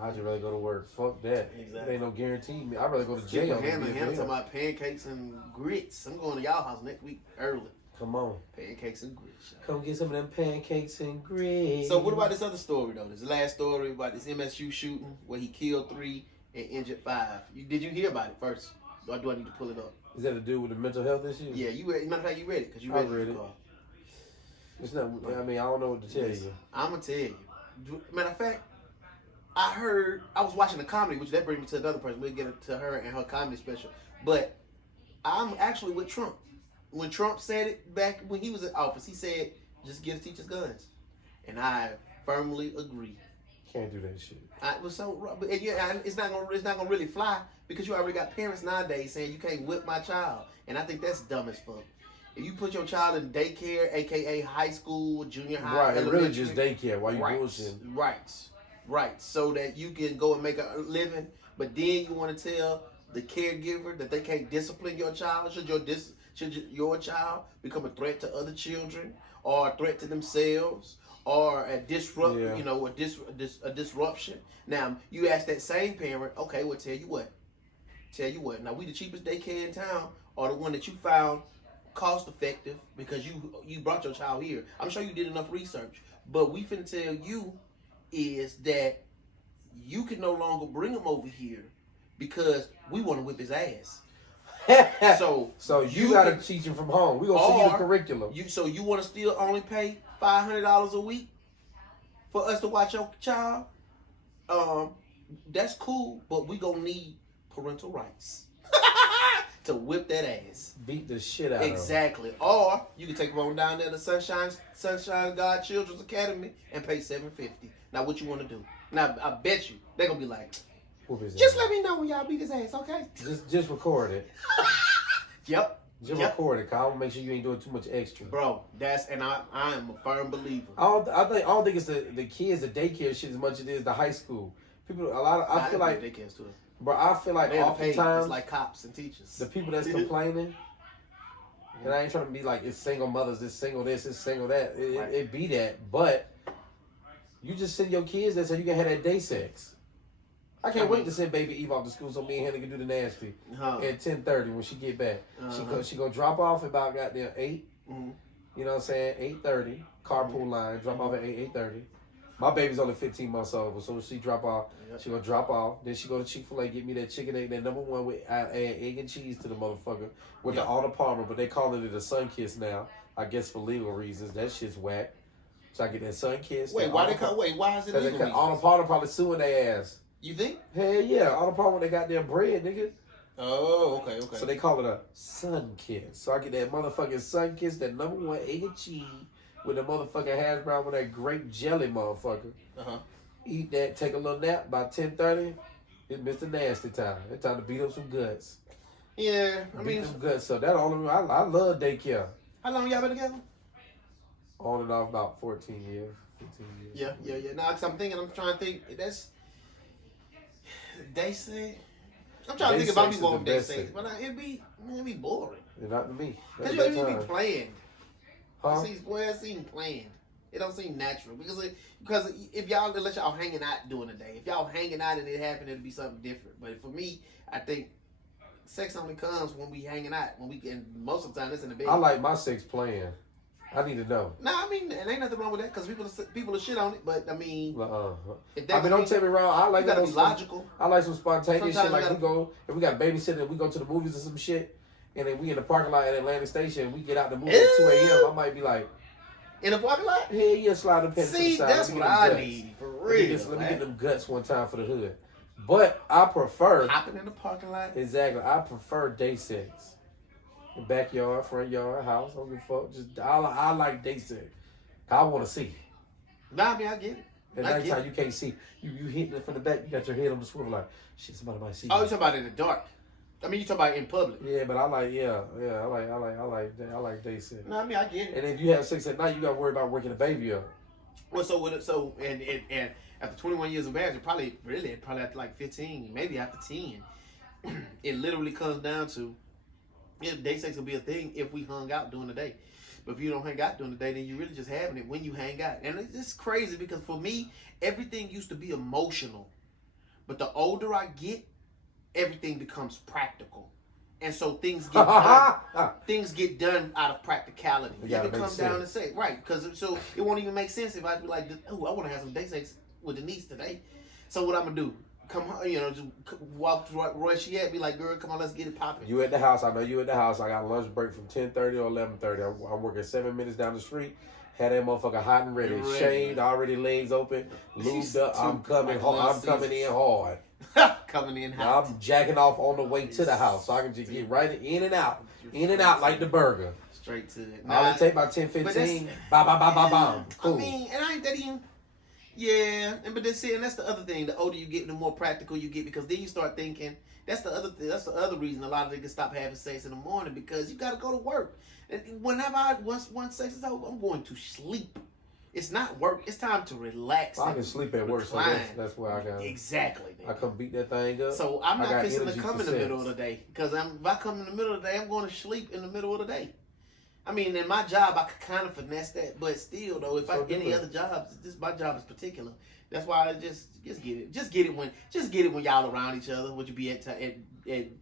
I'd just rather go to work. Fuck that. Exactly. It ain't no guarantee. I'd rather go to jail. Hannah than be in talking jail. about pancakes and grits. I'm going to y'all house next week early. Come on. Pancakes and grits. Come get some of them pancakes and grits. So what about this other story though? This last story about this MSU shooting where he killed 3 and injured 5. Did you hear about it first? Or do I need to pull it up? Is that to do with the mental health issue? Yeah, you read. Matter of fact, you read it because you I read read it. It's not. I mean, I don't know what to tell you. I'm gonna tell you. Matter of fact, I was watching a comedy, which that brings me to another person. We'll get to her and her comedy special. But I'm actually with Trump. When Trump said it back when he was in office, he said, "Just give teachers guns," and I firmly agree. Can't do that shit. It was so, but it's not gonna really fly because you already got parents nowadays saying you can't whip my child, and I think that's dumb as fuck. If you put your child in daycare, aka high school, junior high, Right, it really just daycare. Why you bullshitting? Right, so that you can go and make a living, but then you want to tell the caregiver that they can't discipline your child. Should your child become a threat to other children or a threat to themselves or a disrupt, a disruption? Now you ask that same parent, okay, well tell you what. Now we the cheapest daycare in town, or the one that you found cost effective because you brought your child here. I'm sure you did enough research, but we finna tell you is that you can no longer bring him over here because we want to whip his ass. So you gotta teach him from home. We gonna send you the curriculum. You want to still only pay $500 a week for us to watch your child? That's cool, but we gonna need parental rights to whip that ass, beat the shit out exactly. of him. Or you can take him on down there to Sunshine God Children's Academy and pay $750. Now, what you want to do? Now, I bet you they're gonna be like, just let me know when y'all beat his ass, okay? Just record it. Yep. Just record it, Kyle. Make sure you ain't doing too much extra, bro. I am a firm believer. I don't think it's the kids, the daycare shit as much as it is the high school. People, I feel like daycares too. Bro, I feel like oftentimes it's like cops and teachers. The people that's complaining, and I ain't trying to be like it's single mothers, it's single this, it's single that. It be that, but you just send your kids there so you can have that day sex. I can't wait to send baby Eve off to school so me and Hannah can do the nasty at 10:30 when she get back. She go drop off about goddamn 8. Mm-hmm. You know what I'm saying? 8:30 carpool line. Drop off at 8:30. My baby's only 15 months old, but so she drop off. She gonna drop off. Then she go to Chick-fil-A, get me that chicken egg, that number one with add egg and cheese to the motherfucker with the Arnold Palmer, but they calling it a sun kiss now. I guess for legal reasons. That shit's whack. So I get that sun kiss. Wait, why is it legal? Because Arnold Palmer probably suing their ass. You think? Hell yeah, Arnold Palmer they got their bread, nigga. Oh, okay. So they call it a sun kiss. So I get that motherfucking sun kiss, that number one egg and cheese with the motherfucking hash brown with that grape jelly motherfucker. Eat that, take a little nap. By 10:30, it's Mr. Nasty time. It's time to beat up some guts. Yeah, beat them guts. So that only I love daycare. How long y'all been together? On and off about 14 years, 15 years. Yeah. Now, cause I'm trying to think. That's day sex. I'm trying to think about me going day sex, but it'd be boring. Not to me. Cause you ain't be playing. Huh? It seems planned. It don't seem natural because if y'all let y'all hanging out during the day, if y'all hanging out and it happened, it'd be something different. But for me, I think sex only comes when we hanging out. And most of the time it's in the bed. I like my sex playing. I need to know. Nah, I mean, there ain't nothing wrong with that because people will shit on it. But I mean, don't take me wrong. I like you gotta be logical. I like some spontaneous shit. Like if we got babysitter and we go to the movies or some shit, and then we in the parking lot at Atlantic Station, we get out the movie at 2 a.m. I might be like, in the parking lot? Hell yeah, slide the pen to the side. That's what I need for real. Let me get them guts one time for the hood. But I prefer hopping in the parking lot. Exactly. I prefer day sex. The backyard, front yard, house. I don't give a fuck. Just I like day sex. I want to see. Nah, I mean I get it. At nighttime you can't see. You hitting it from the back. You got your head on the swivel like shit. Somebody might see. Oh, you talking about in the dark? I mean, you talking about in public? Yeah, but I like I like day sex. No, I mean I get it. And if you have sex at night, you got to worry about waking the baby up. Well, and after 21 years of marriage, probably after like 15, maybe after 10, it literally comes down to if day sex will be a thing if we hung out during the day. But if you don't hang out during the day, then you're really just having it when you hang out. And it's crazy because for me, everything used to be emotional. But the older I get, everything becomes practical. And so things get done. Things get done out of practicality. You can come down and say, right, because so it won't even make sense if I be like, oh, I want to have some day sex with Denise today. So what I'm going to do? Come on, just walk to where she at, be like, girl, come on, let's get it popping. You at the house. I know you at the house. I got lunch break from 10:30 or 11:30. I'm working 7 minutes down the street. Had that motherfucker hot and ready. Shaved, already legs open, lubed up. I'm coming home. I'm coming in hard. Coming in hot. I'm jacking off on the way to the house so I can just get right in and out like the burger. Straight to it. All it take about 10, 15. Bam. Cool. I mean, and I ain't that even. Yeah, but that's the other thing. The older you get, the more practical you get because then you start thinking. That's the other reason a lot of niggas stop having sex in the morning because you got to go to work. And whenever once sex is over, I'm going to sleep. It's not work. It's time to relax. Well, I can sleep at work, so that's where I got. Exactly. I come beat that thing up. So I'm not fixing to come in the middle of the day because if I come in the middle of the day, I'm going to sleep in the middle of the day. I mean, in my job, I could kind of finesse that, but still, though, if any other jobs, my job is particular. That's why I just get it when y'all around each other. Would you be at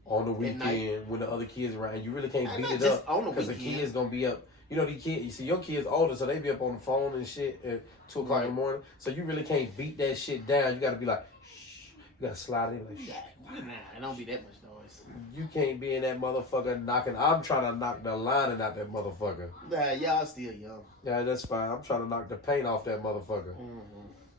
on the weekend when the other kids around? You really can't beat it up on the because the kids gonna be up. You know, these kids, you see, your kids older, so they be up on the phone and shit at 2 o'clock in the morning. So you really can't beat that shit down. You got to be like, shh. You got to slide in like, shh. Nah, it don't be that much noise. You can't be in that motherfucker knocking. I'm trying to knock the lining out that motherfucker. Nah, y'all still young. Yeah, that's fine. I'm trying to knock the paint off that motherfucker.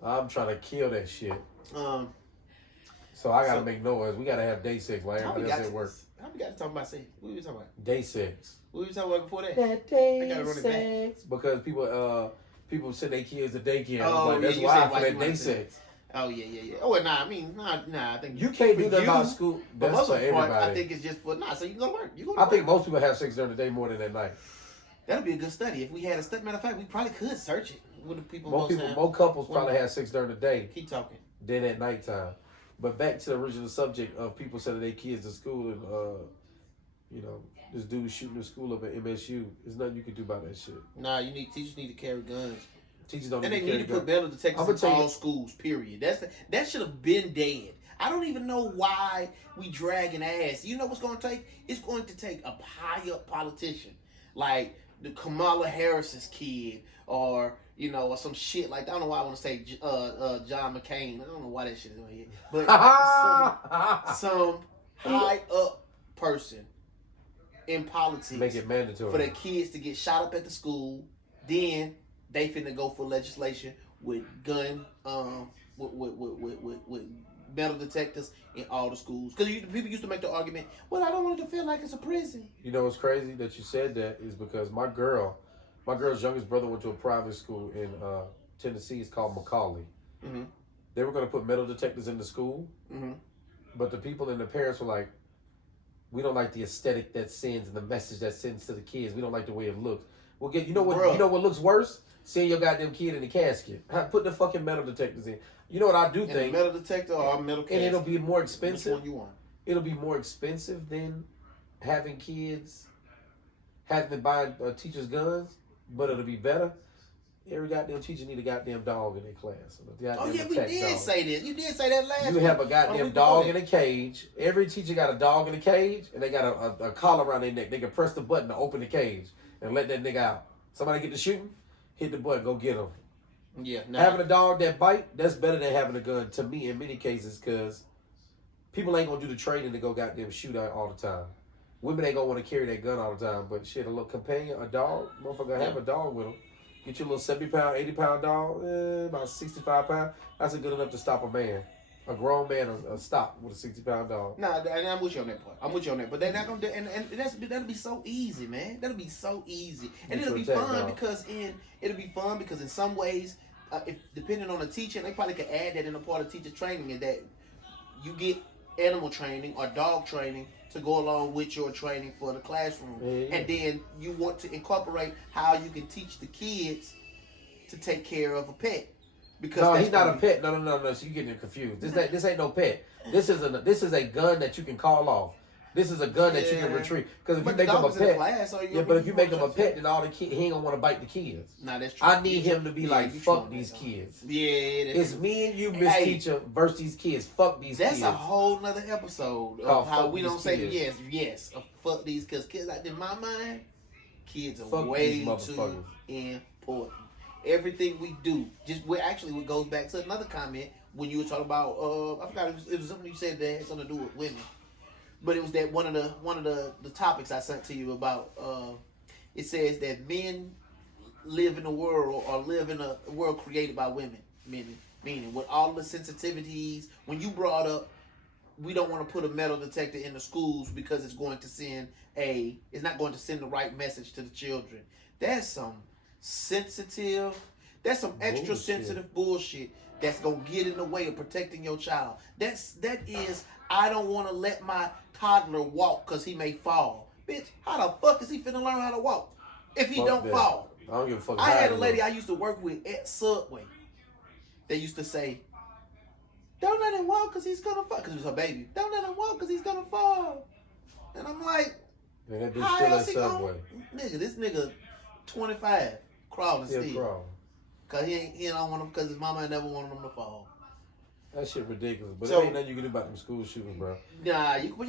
I'm trying to kill that shit. So I gotta make noise. We gotta have day sex while everybody else at work. How we got to talk about sex? What were we talking about? Day sex. What were we talking about before that? That day I gotta run it sex. Because people send their kids to daycare. Oh, Like, that's yeah, you why said for why that you day wanted to- sex. Oh yeah. Oh well, nah. I mean, nah. I think You can't do for that you, about school. But That's most for of the part, everybody. I think it's just for So you can go to work. You go to I work. think most people have sex during the day more than at night. That'd be a good study. If we had a study, matter of fact, we probably could search it. What do people have? More couples probably have sex during the day Keep talking. than at nighttime. But back to the original subject of people sending their kids to school and this dude shooting the school up at MSU. There's nothing you can do about that shit. Nah, teachers need to carry guns. Teachers don't And need they to need carry to put guns. metal detectors in all schools, period. That should have been dead. I don't even know why we dragging ass. You know what's going to take? It's going to take a high up politician. Like the Kamala Harris's kid or, or some shit like that. I don't know why I want to say John McCain. I don't know why that shit is on here. But some high up person in politics. Make it mandatory. For their kids to get shot up at the school. Then they finna go for legislation with gun, with metal detectors in all the schools. Because people used to make the argument, well, I don't want it to feel like it's a prison. You know what's crazy that you said that is because my girl's youngest brother went to a private school in Tennessee. It's called Macaulay. Mm-hmm. They were going to put metal detectors in the school, but the people and the parents were like, we don't like the aesthetic that sends and the message that sends to the kids. We don't like the way it looks. Well, you know what looks worse? Seeing your goddamn kid in the casket. Put the fucking metal detectors in. You know what I do think? A metal detector or a metal casket? And it'll be more expensive. Which one you want? It'll be more expensive than having kids, having to buy teachers guns, but it'll be better. Every goddamn teacher need a goddamn dog in their class. Oh yeah, we did say this. You did say that last. You have a goddamn dog in a cage. Every teacher got a dog in a cage, and they got a collar around their neck. They can press the button to open the cage and let that nigga out. Somebody get to shooting, hit the button, go get him. Yeah. Having a dog that bite, that's better than having a gun to me in many cases, because people ain't gonna do the training to go goddamn shoot out all the time. Women ain't gonna want to carry that gun all the time, but shit, a little companion, a dog, motherfucker have a dog with them. Get your little 70-pound, 80-pound dog, about 65 pounds. That's good enough to stop a man. A grown man will stop with a 60-pound dog. Nah, and I'm with you on that part. I'm with you on that. But they're not gonna do, and that'll be so easy, man. That'll be so easy, and it'll be fun because in some ways, if depending on the teacher, they probably could add that in a part of teacher training, and that you get animal training or dog training to go along with your training for the classroom. Yeah. And then you want to incorporate how you can teach the kids to take care of a pet. Because no, he's not a pet. No. So you're getting confused. This ain't no pet. This is a gun that you can call off. This is a gun that you can retrieve. Because if you make him a pet, but if you make him a pet, then all the kids, he ain't gonna want to bite the kids. Nah, that's true. I need him to be like, fuck these kids. Yeah, it's me and you, Miss Teacher, versus these kids. Fuck these kids. That's a whole nother episode of how we don't say yes. Fuck these kids. Kids, like in my mind, kids are way too important. Everything we do, what goes back to another comment when you were talking about. I forgot it was something you said that had something to do with women. But it was that one of the topics I sent to you about. It says that men live in a world or live in a world created by women. Meaning with all the sensitivities. When you brought up, we don't want to put a metal detector in the schools because it's not going to send the right message to the children. That's some extra sensitive bullshit that's gonna get in the way of protecting your child. That is. I don't want to let my toddler walk because he may fall. Bitch, how the fuck is he finna learn how to walk if he don't fall? I don't give a fuck. I had a lady I used to work with at Subway. They used to say, don't let him walk because he's gonna fall. Because it was her baby. Don't let him walk because he's gonna fall. And I'm like, man, that bitch still at Subway. This nigga 25 crawling still. Crawling. Because he don't want him because his mama never wanted him to fall. That shit ridiculous. But So- there ain't nothing you can do about them school shootings, bro. Nah, you can. What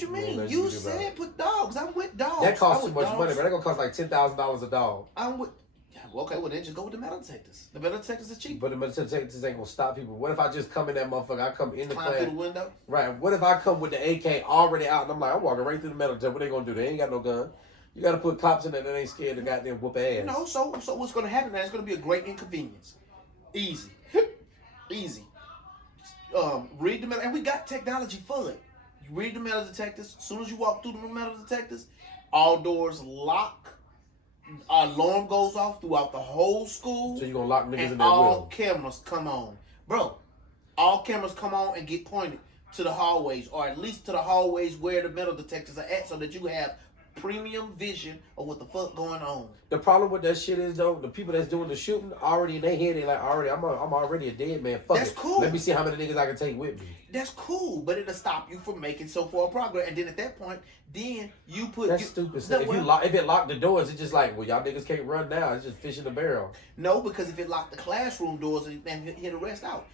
you Yeah, mean? nothing You you can do about said it. put dogs. I'm with dogs. That costs I'm too with much dogs. money, bro. That gonna cost like $10,000 a dog. I'm with. Yeah, well, okay, well then just go with the metal detectors. The metal detectors are cheap. But the metal detectors ain't gonna stop people. What if I just come in that motherfucker? I come in the Climb class. through the window. Right. What if I come with the AK already out and I'm like, I'm walking right through the metal detector. What they gonna do? They ain't got no gun. You gotta put cops in there that ain't scared to goddamn whoop ass. No, so what's gonna happen now? It's gonna be a great inconvenience. Easy, easy. Read the metal, and we got technology for it. You read the metal detectors. As soon as you walk through the metal detectors, all doors lock. Alarm goes off throughout the whole school. So you gonna lock niggas in And that all will. cameras come on. Bro, all cameras come on and get pointed to the hallways, or at least to the hallways where the metal detectors are at, so that you have premium vision of what the fuck going on. The problem with that shit is though, the people that's doing the shooting already in their head, they like I'm already a dead man. Fuck That's it. cool. Let me see how many niggas I can take with me. That's cool, but it'll stop you from making so far progress. And then at that point, then you put... That's you, stupid No, stuff. well, If it locked the doors, it's just like, well, y'all niggas can't run now. It's just fish in the barrel. No, because if it locked the classroom doors and hit the rest out,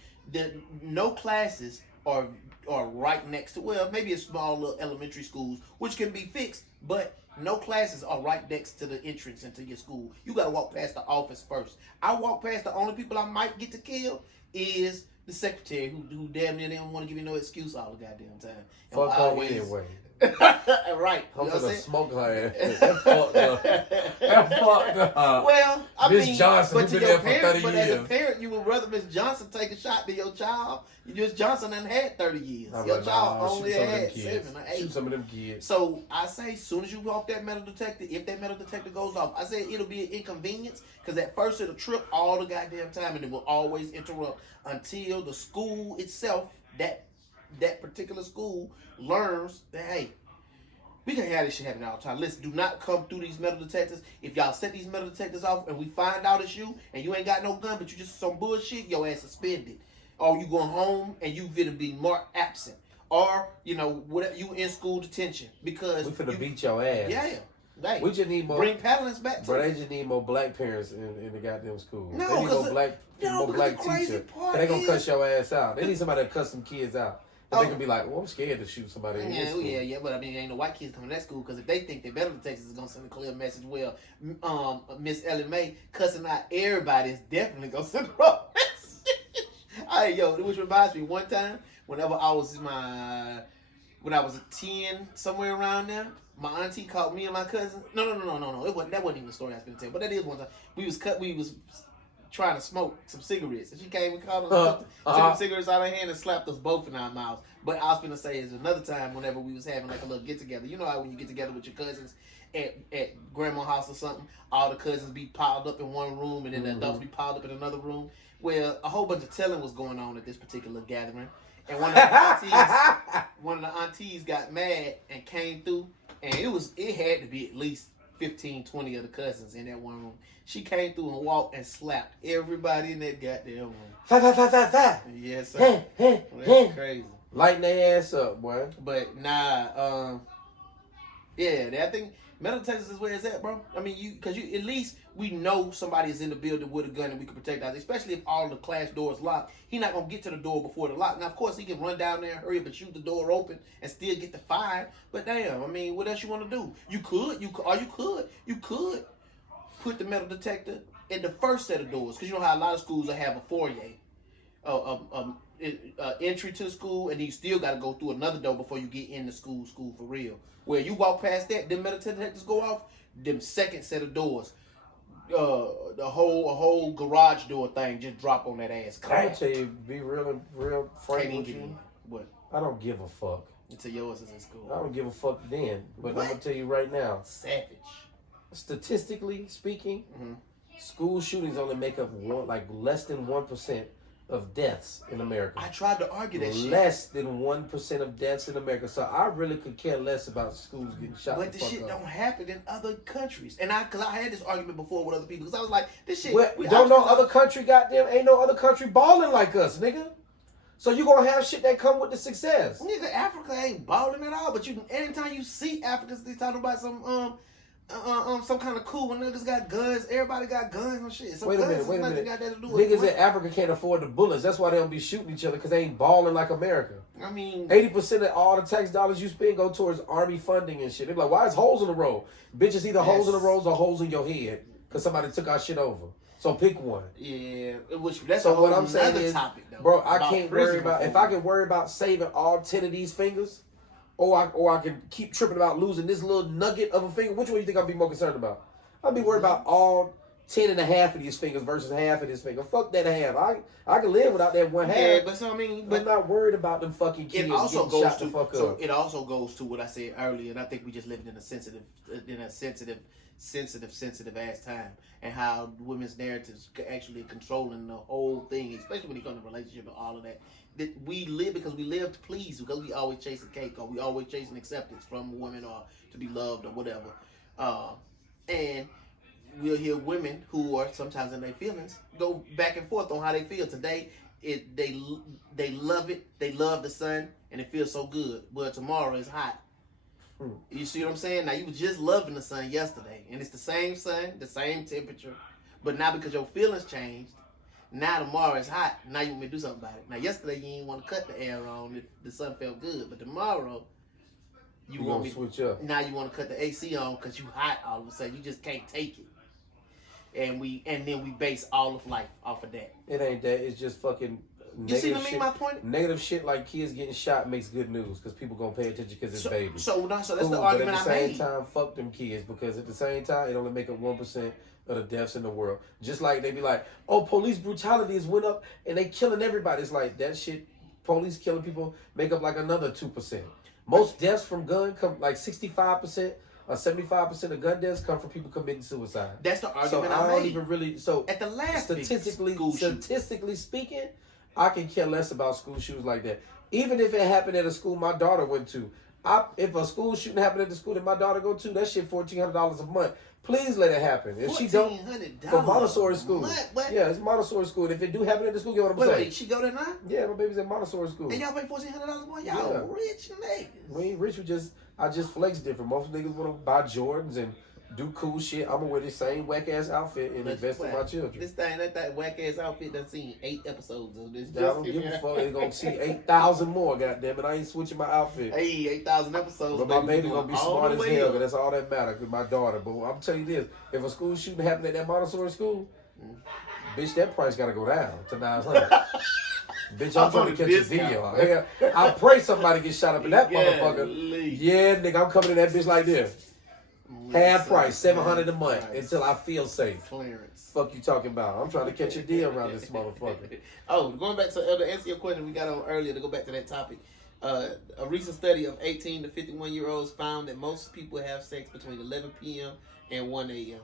no classes are right next to, well, maybe a small little elementary schools, which can be fixed, but no classes are right next to the entrance into your school. You got to walk past the office first. I walk past, the only people I might get to kill is the secretary, who damn near didn't want to give me no excuse all the goddamn time. And Fuck her always- anyway. Right. I'm You know what I'm gonna saying? smoke her ass. That fucked up. That fucked up. Well, I Miss mean, Johnson, but who to been your there for parent, 30 but as a years. parent, you would rather Miss Johnson take a shot to your child. Miss Johnson done had 30 years. I'm Your like, child nah, only shoot some of them had kids. 7 or Shoot 8. some of them kids. So I say, as soon as you walk that metal detector, if that metal detector goes off, I say it'll be an inconvenience because at first it'll trip all the goddamn time and it will always interrupt until the school itself, that particular school, learns that, hey, we can have this shit happen all the time. Listen, do not come through these metal detectors. If y'all set these metal detectors off and we find out it's you and you ain't got no gun, but you just some bullshit, your ass suspended. Or you going home and you gonna be marked absent. Or, whatever, you in school detention. Because We finna beat your ass. Yeah. Hey, We just need more. bring paddlings back to Bro, they just need more black parents in the goddamn school. No, they need 'cause more black because the crazy teachers. part They gonna is- cuss your ass out. They need somebody to cuss some kids out. And Oh. they can be like, well, I'm scared to shoot somebody in this school. Yeah, but I mean, ain't no white kids coming to that school because if they think that metal detectors is gonna send a clear message, well, Miss Ellen May cussing out everybody is definitely gonna send a wrong message. Hey, yo, which reminds me, one time, whenever I was when I was a 10, somewhere around there, my auntie called me and my cousin. No. That wasn't even the story I was gonna tell, but that is one time. We was trying to smoke some cigarettes, and she came and called us, took the cigarettes out of her hand and slapped us both in our mouths. But I was gonna say is another time whenever we was having like a little get together. You know how when you get together with your cousins at grandma's house or something, all the cousins be piled up in one room and then the adults be piled up in another room. Well, a whole bunch of telling was going on at this particular gathering, and one of the aunties got mad and came through, and it had to be at least 15, 20 of the cousins in that one room. She came through and walked and slapped everybody in that goddamn room. Five. Yes, sir. That's crazy. Lighten their ass up, boy. But nah, I think metal detectors is where it's at, bro. I mean, because at least we know somebody is in the building with a gun and we can protect us. Especially if all the class doors locked, he not gonna get to the door before the lock. Now, of course, he can run down there and hurry up and shoot the door open and still get the fire. But damn, I mean, what else you want to do? You could put the metal detector in the first set of doors, because you know how a lot of schools will have a foyer, entry to the school, and then you still got to go through another door before you get in the school for real. Where you walk past that, them metal detectors go off, them second set of doors, the whole garage door thing just drop on that ass. I'm gonna tell you, be real frank Can't even with get in. you. What? I don't give a fuck. Until yours is in school. I don't give a fuck then. But What? I'm gonna tell you right now, Savage. statistically speaking, Mhm. school shootings only make up less than 1% of deaths in America. I tried to argue that shit. Less than 1% of deaths in America. So I really could care less about schools getting shot. But the this fuck shit up. don't happen in other countries. And because I had this argument before with other people, because I was like, this shit. Well, don't no other country, goddamn, ain't no other country balling like us, nigga. So you gonna have shit that come with the success. Nigga, Africa ain't balling at all. But anytime you see Africans, they talking about some some kind of cool when niggas got guns. Everybody got guns and shit. So Wait a guns minute. nothing got that to do with Niggas in Africa can't afford the bullets. That's why they don't be shooting each other, because they ain't balling like America. I mean, 80% of all the tax dollars you spend go towards army funding and shit. They're like, why is holes in the road? Bitch, it's either holes in the roads or holes in your head, because somebody took our shit over. So pick one. yeah, which that's So a whole what I'm saying nother is, topic, though. bro, I can't worry prison about, if reform. I can worry about saving all 10 of these fingers, or I can keep tripping about losing this little nugget of a finger, which one you think I'll be more concerned about? I'll be worried about all 10 and a half of these fingers versus half of this finger. Fuck that half. I can live without that one half. Yeah, but so I mean, But I'm not worried about them fucking kids it also getting goes shot to the fuck so up. it also goes to what I said earlier, and I think we just living in a sensitive ass time, and how women's narratives actually controlling the whole thing, especially when it comes to relationship and all of that. That we live because we live to please, because we always chasing cake, or we always chasing acceptance from a woman, or to be loved, or whatever. And we'll hear women who are sometimes in their feelings go back and forth on how they feel. Today, they love it, they love the sun, and it feels so good. But tomorrow is hot. You see what I'm saying? Now, you was just loving the sun yesterday, and it's the same sun, the same temperature, but now because your feelings changed, now tomorrow is hot. Now you want me to do something about it. Now, yesterday you didn't want to cut the air on if the sun felt good, but tomorrow you want me switch up. Now you want to cut the AC on because you hot all of a sudden. You just can't take it. And then we base all of life off of that. It ain't that. It's just fucking You see negative what I mean? shit. My point. Negative shit like kids getting shot makes good news, because people gonna pay attention because it's babies. So that's Cool, the argument but I at the same made. time, fuck them kids, because at the same time, it only make up 1% of the deaths in the world. Just like they be like, oh, police brutality has went up and they killing everybody. It's like that shit. Police killing people make up like another 2%. Most deaths from gun come like 65%. 75% of gun deaths come from people committing suicide. That's the argument So I I don't made. even really. So At the last statistically speaking, I can care less about school shootings like that. Even if it happened at a school my daughter went to, if a school shooting happened at the school that my daughter go to, that shit $1,400 a month. Please let it happen. If she don't, for Montessori school. What? Yeah, it's Montessori school. And if it do happen at the school, you know what I'm saying? Wait, she go there now? Yeah, my baby's at Montessori school. And y'all pay $1,400 a month? Y'all Yeah. rich niggas. We ain't rich. I just flex different. Most niggas want to buy Jordans and do cool shit. I'm gonna wear the same whack ass outfit and invest in my children. That whack ass outfit done seen 8 episodes of this. I don't give a fuck. They gonna see 8,000 more. Goddamn it! I ain't switching my outfit. Hey, 8,000 episodes. But my baby gonna be smart as hell. Up. Cause that's all that matters. Cause my daughter. But I'm telling you this: if a school shooting happened at that Montessori school, bitch, that price gotta go down to $900. Bitch, I'm trying to catch a deal. Yeah, I pray somebody get shot up in that motherfucker. Yeah, nigga, I'm coming in that bitch like this. Half price, $700 a month until I feel safe. Clearance. Fuck you talking about? I'm trying to catch a deal around this motherfucker. Oh, going back to answer your question we got on earlier, to go back to that topic. A recent study of 18 to 51-year-olds found that most people have sex between 11 p.m. and 1 a.m.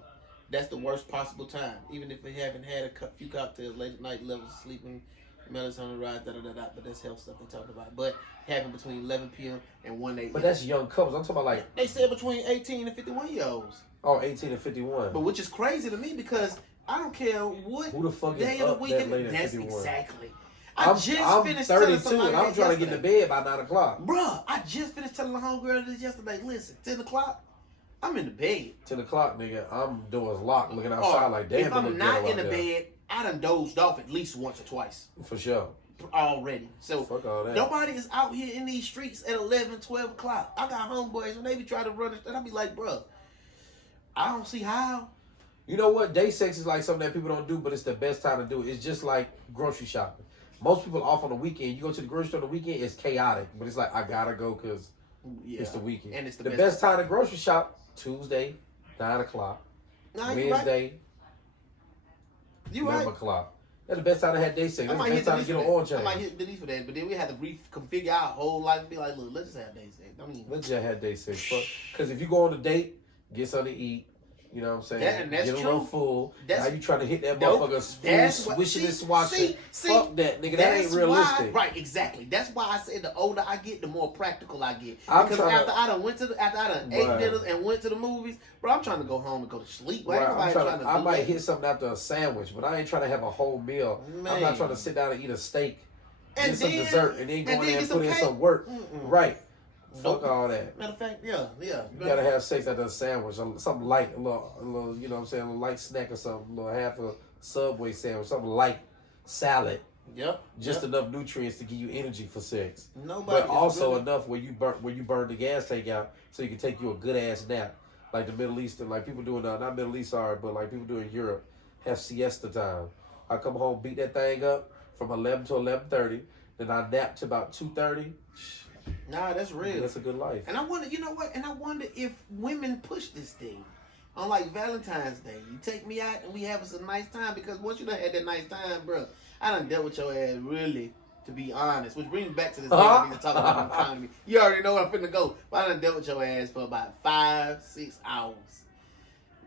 That's the worst possible time. Even if they haven't had a few cocktails, late at night levels of sleeping, melatonin rise, but that's health stuff they talk about. But having between 11 p.m. and 1 a.m. But that's young couples. I'm talking about like, they said between 18 and 51-year-olds. oh, 18 and 51. But which is crazy to me, because I don't care what Who the fuck is day of the up week that late at that's 51? exactly. I'm finished telling 32 somebody and I'm that trying to get to yesterday. bed by 9 o'clock. Bruh, I just finished telling the homegirl this yesterday. Listen, 10 o'clock, I'm in the bed. 10 o'clock, nigga, I'm doors locked looking outside like, damn, if it I'm look not ghetto in the out there. bed, I done dozed off at least once or twice For sure. already. So Fuck all that. nobody is out here in these streets at 11, 12 o'clock. I got homeboys when they be trying to run it, and I be like, bruh, I don't see how. You know what? Day sex is like something that people don't do, but it's the best time to do it. It's just like grocery shopping. Most people off on the weekend. You go to the grocery store on the weekend, it's chaotic. But it's like, I gotta go because it's the weekend. And it's the best time to grocery shop, Tuesday, 9 o'clock. Nah, you Wednesday, You 11 right. o'clock. That's the best time to have day sex. I That's might the hit best time to delete get for an oil that. I change. might hit delete for that, but then we had to reconfigure our whole life and be like, look, let's just have day sex. I mean, Let's just have day sex. Because if you go on a date, get something to eat. You know what I'm saying? And that's get a true. little full. Now you trying to hit that Nope. motherfucker That's full, what- swishing and see, swatching. see, Fuck that, nigga. That that's ain't realistic. Why, right, exactly. That's why I said the older I get, the more practical I get. I'm Because trying after I done ate Right. dinners and went to the movies, bro, I'm trying to go home and go to sleep. Right, I might hit. hit something after a sandwich, but I ain't trying to have a whole meal. I'm Man. not trying to sit down and eat a steak, And get some then- dessert, and then go and in then there and get put in some some cake. work. Mm-mm. Right. Fuck all that. Matter of fact, yeah. You gotta have sex after a sandwich, something light, a little, you know what I'm saying, a little light snack or something, a little half a Subway sandwich, something light, salad. Yep. Just enough nutrients to give you energy for sex. Nobody. But also enough where you burn the gas tank out, so you can take you a good ass nap, like the Middle Eastern, like people doing not Middle East, sorry, but like people do in Europe, have siesta time. I come home, beat that thing up from 11 to 11:30, then I nap to about 2:30. Nah, that's real. That's a good life. And I wonder, you know what? And I wonder if women push this thing. On like Valentine's Day, you take me out and we have us a nice time, because once you done had that nice time, bro, I done dealt with your ass really, to be honest. Which brings me back to this thing I need to talk about the economy. You already know where I'm finna go. But I done dealt with your ass for about 5-6 hours.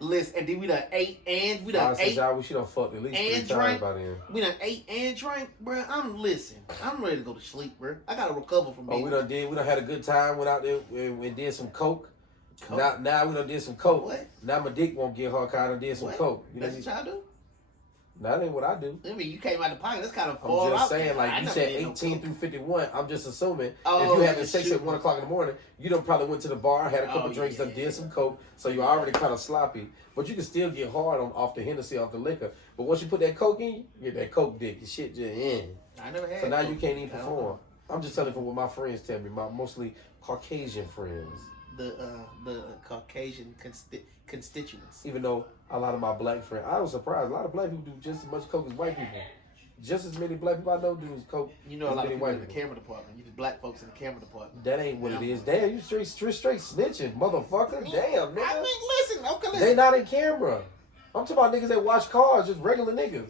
Listen, and then we done ate and we done 5-6 ate hours, she done fucked at least 3 times drank. by then. We done ate and drank, bro. I'm ready to go to sleep, bro. I gotta recover from being. We done had a good time, went out there and did some coke. Now we done did some coke. What? Now my dick won't get hard, I done did some coke. You know, That's what y'all do? that ain't what I do. I mean, you came out the pocket. That's kind of I'm far just out saying, there. like I you never said, did no 18 coke. through 51. I'm just assuming Oh, if you having that's sex true. at 1 o'clock in the morning, you done probably went to the bar, had a couple drinks, done did some coke, so you're already kind of sloppy. But you can still get hard off the Hennessy, off the liquor. But once you put that coke in, you get that coke dick. Your shit just in. I never had. So now coke. you can't even I don't perform. know. I'm just telling you from what my friends tell me, my mostly Caucasian friends. The Caucasian constituents. Even though a lot of my black friends, I was surprised. A lot of black people do just as much coke as white people. Just as many black people I know do coke. You know, a as lot of many people white in the camera department. You the black folks in the camera department. That ain't what it is. Damn, you straight snitching, motherfucker. Damn, nigga. I mean, listen. Okay, listen. They not in camera. I'm talking about niggas that wash cars, just regular niggas.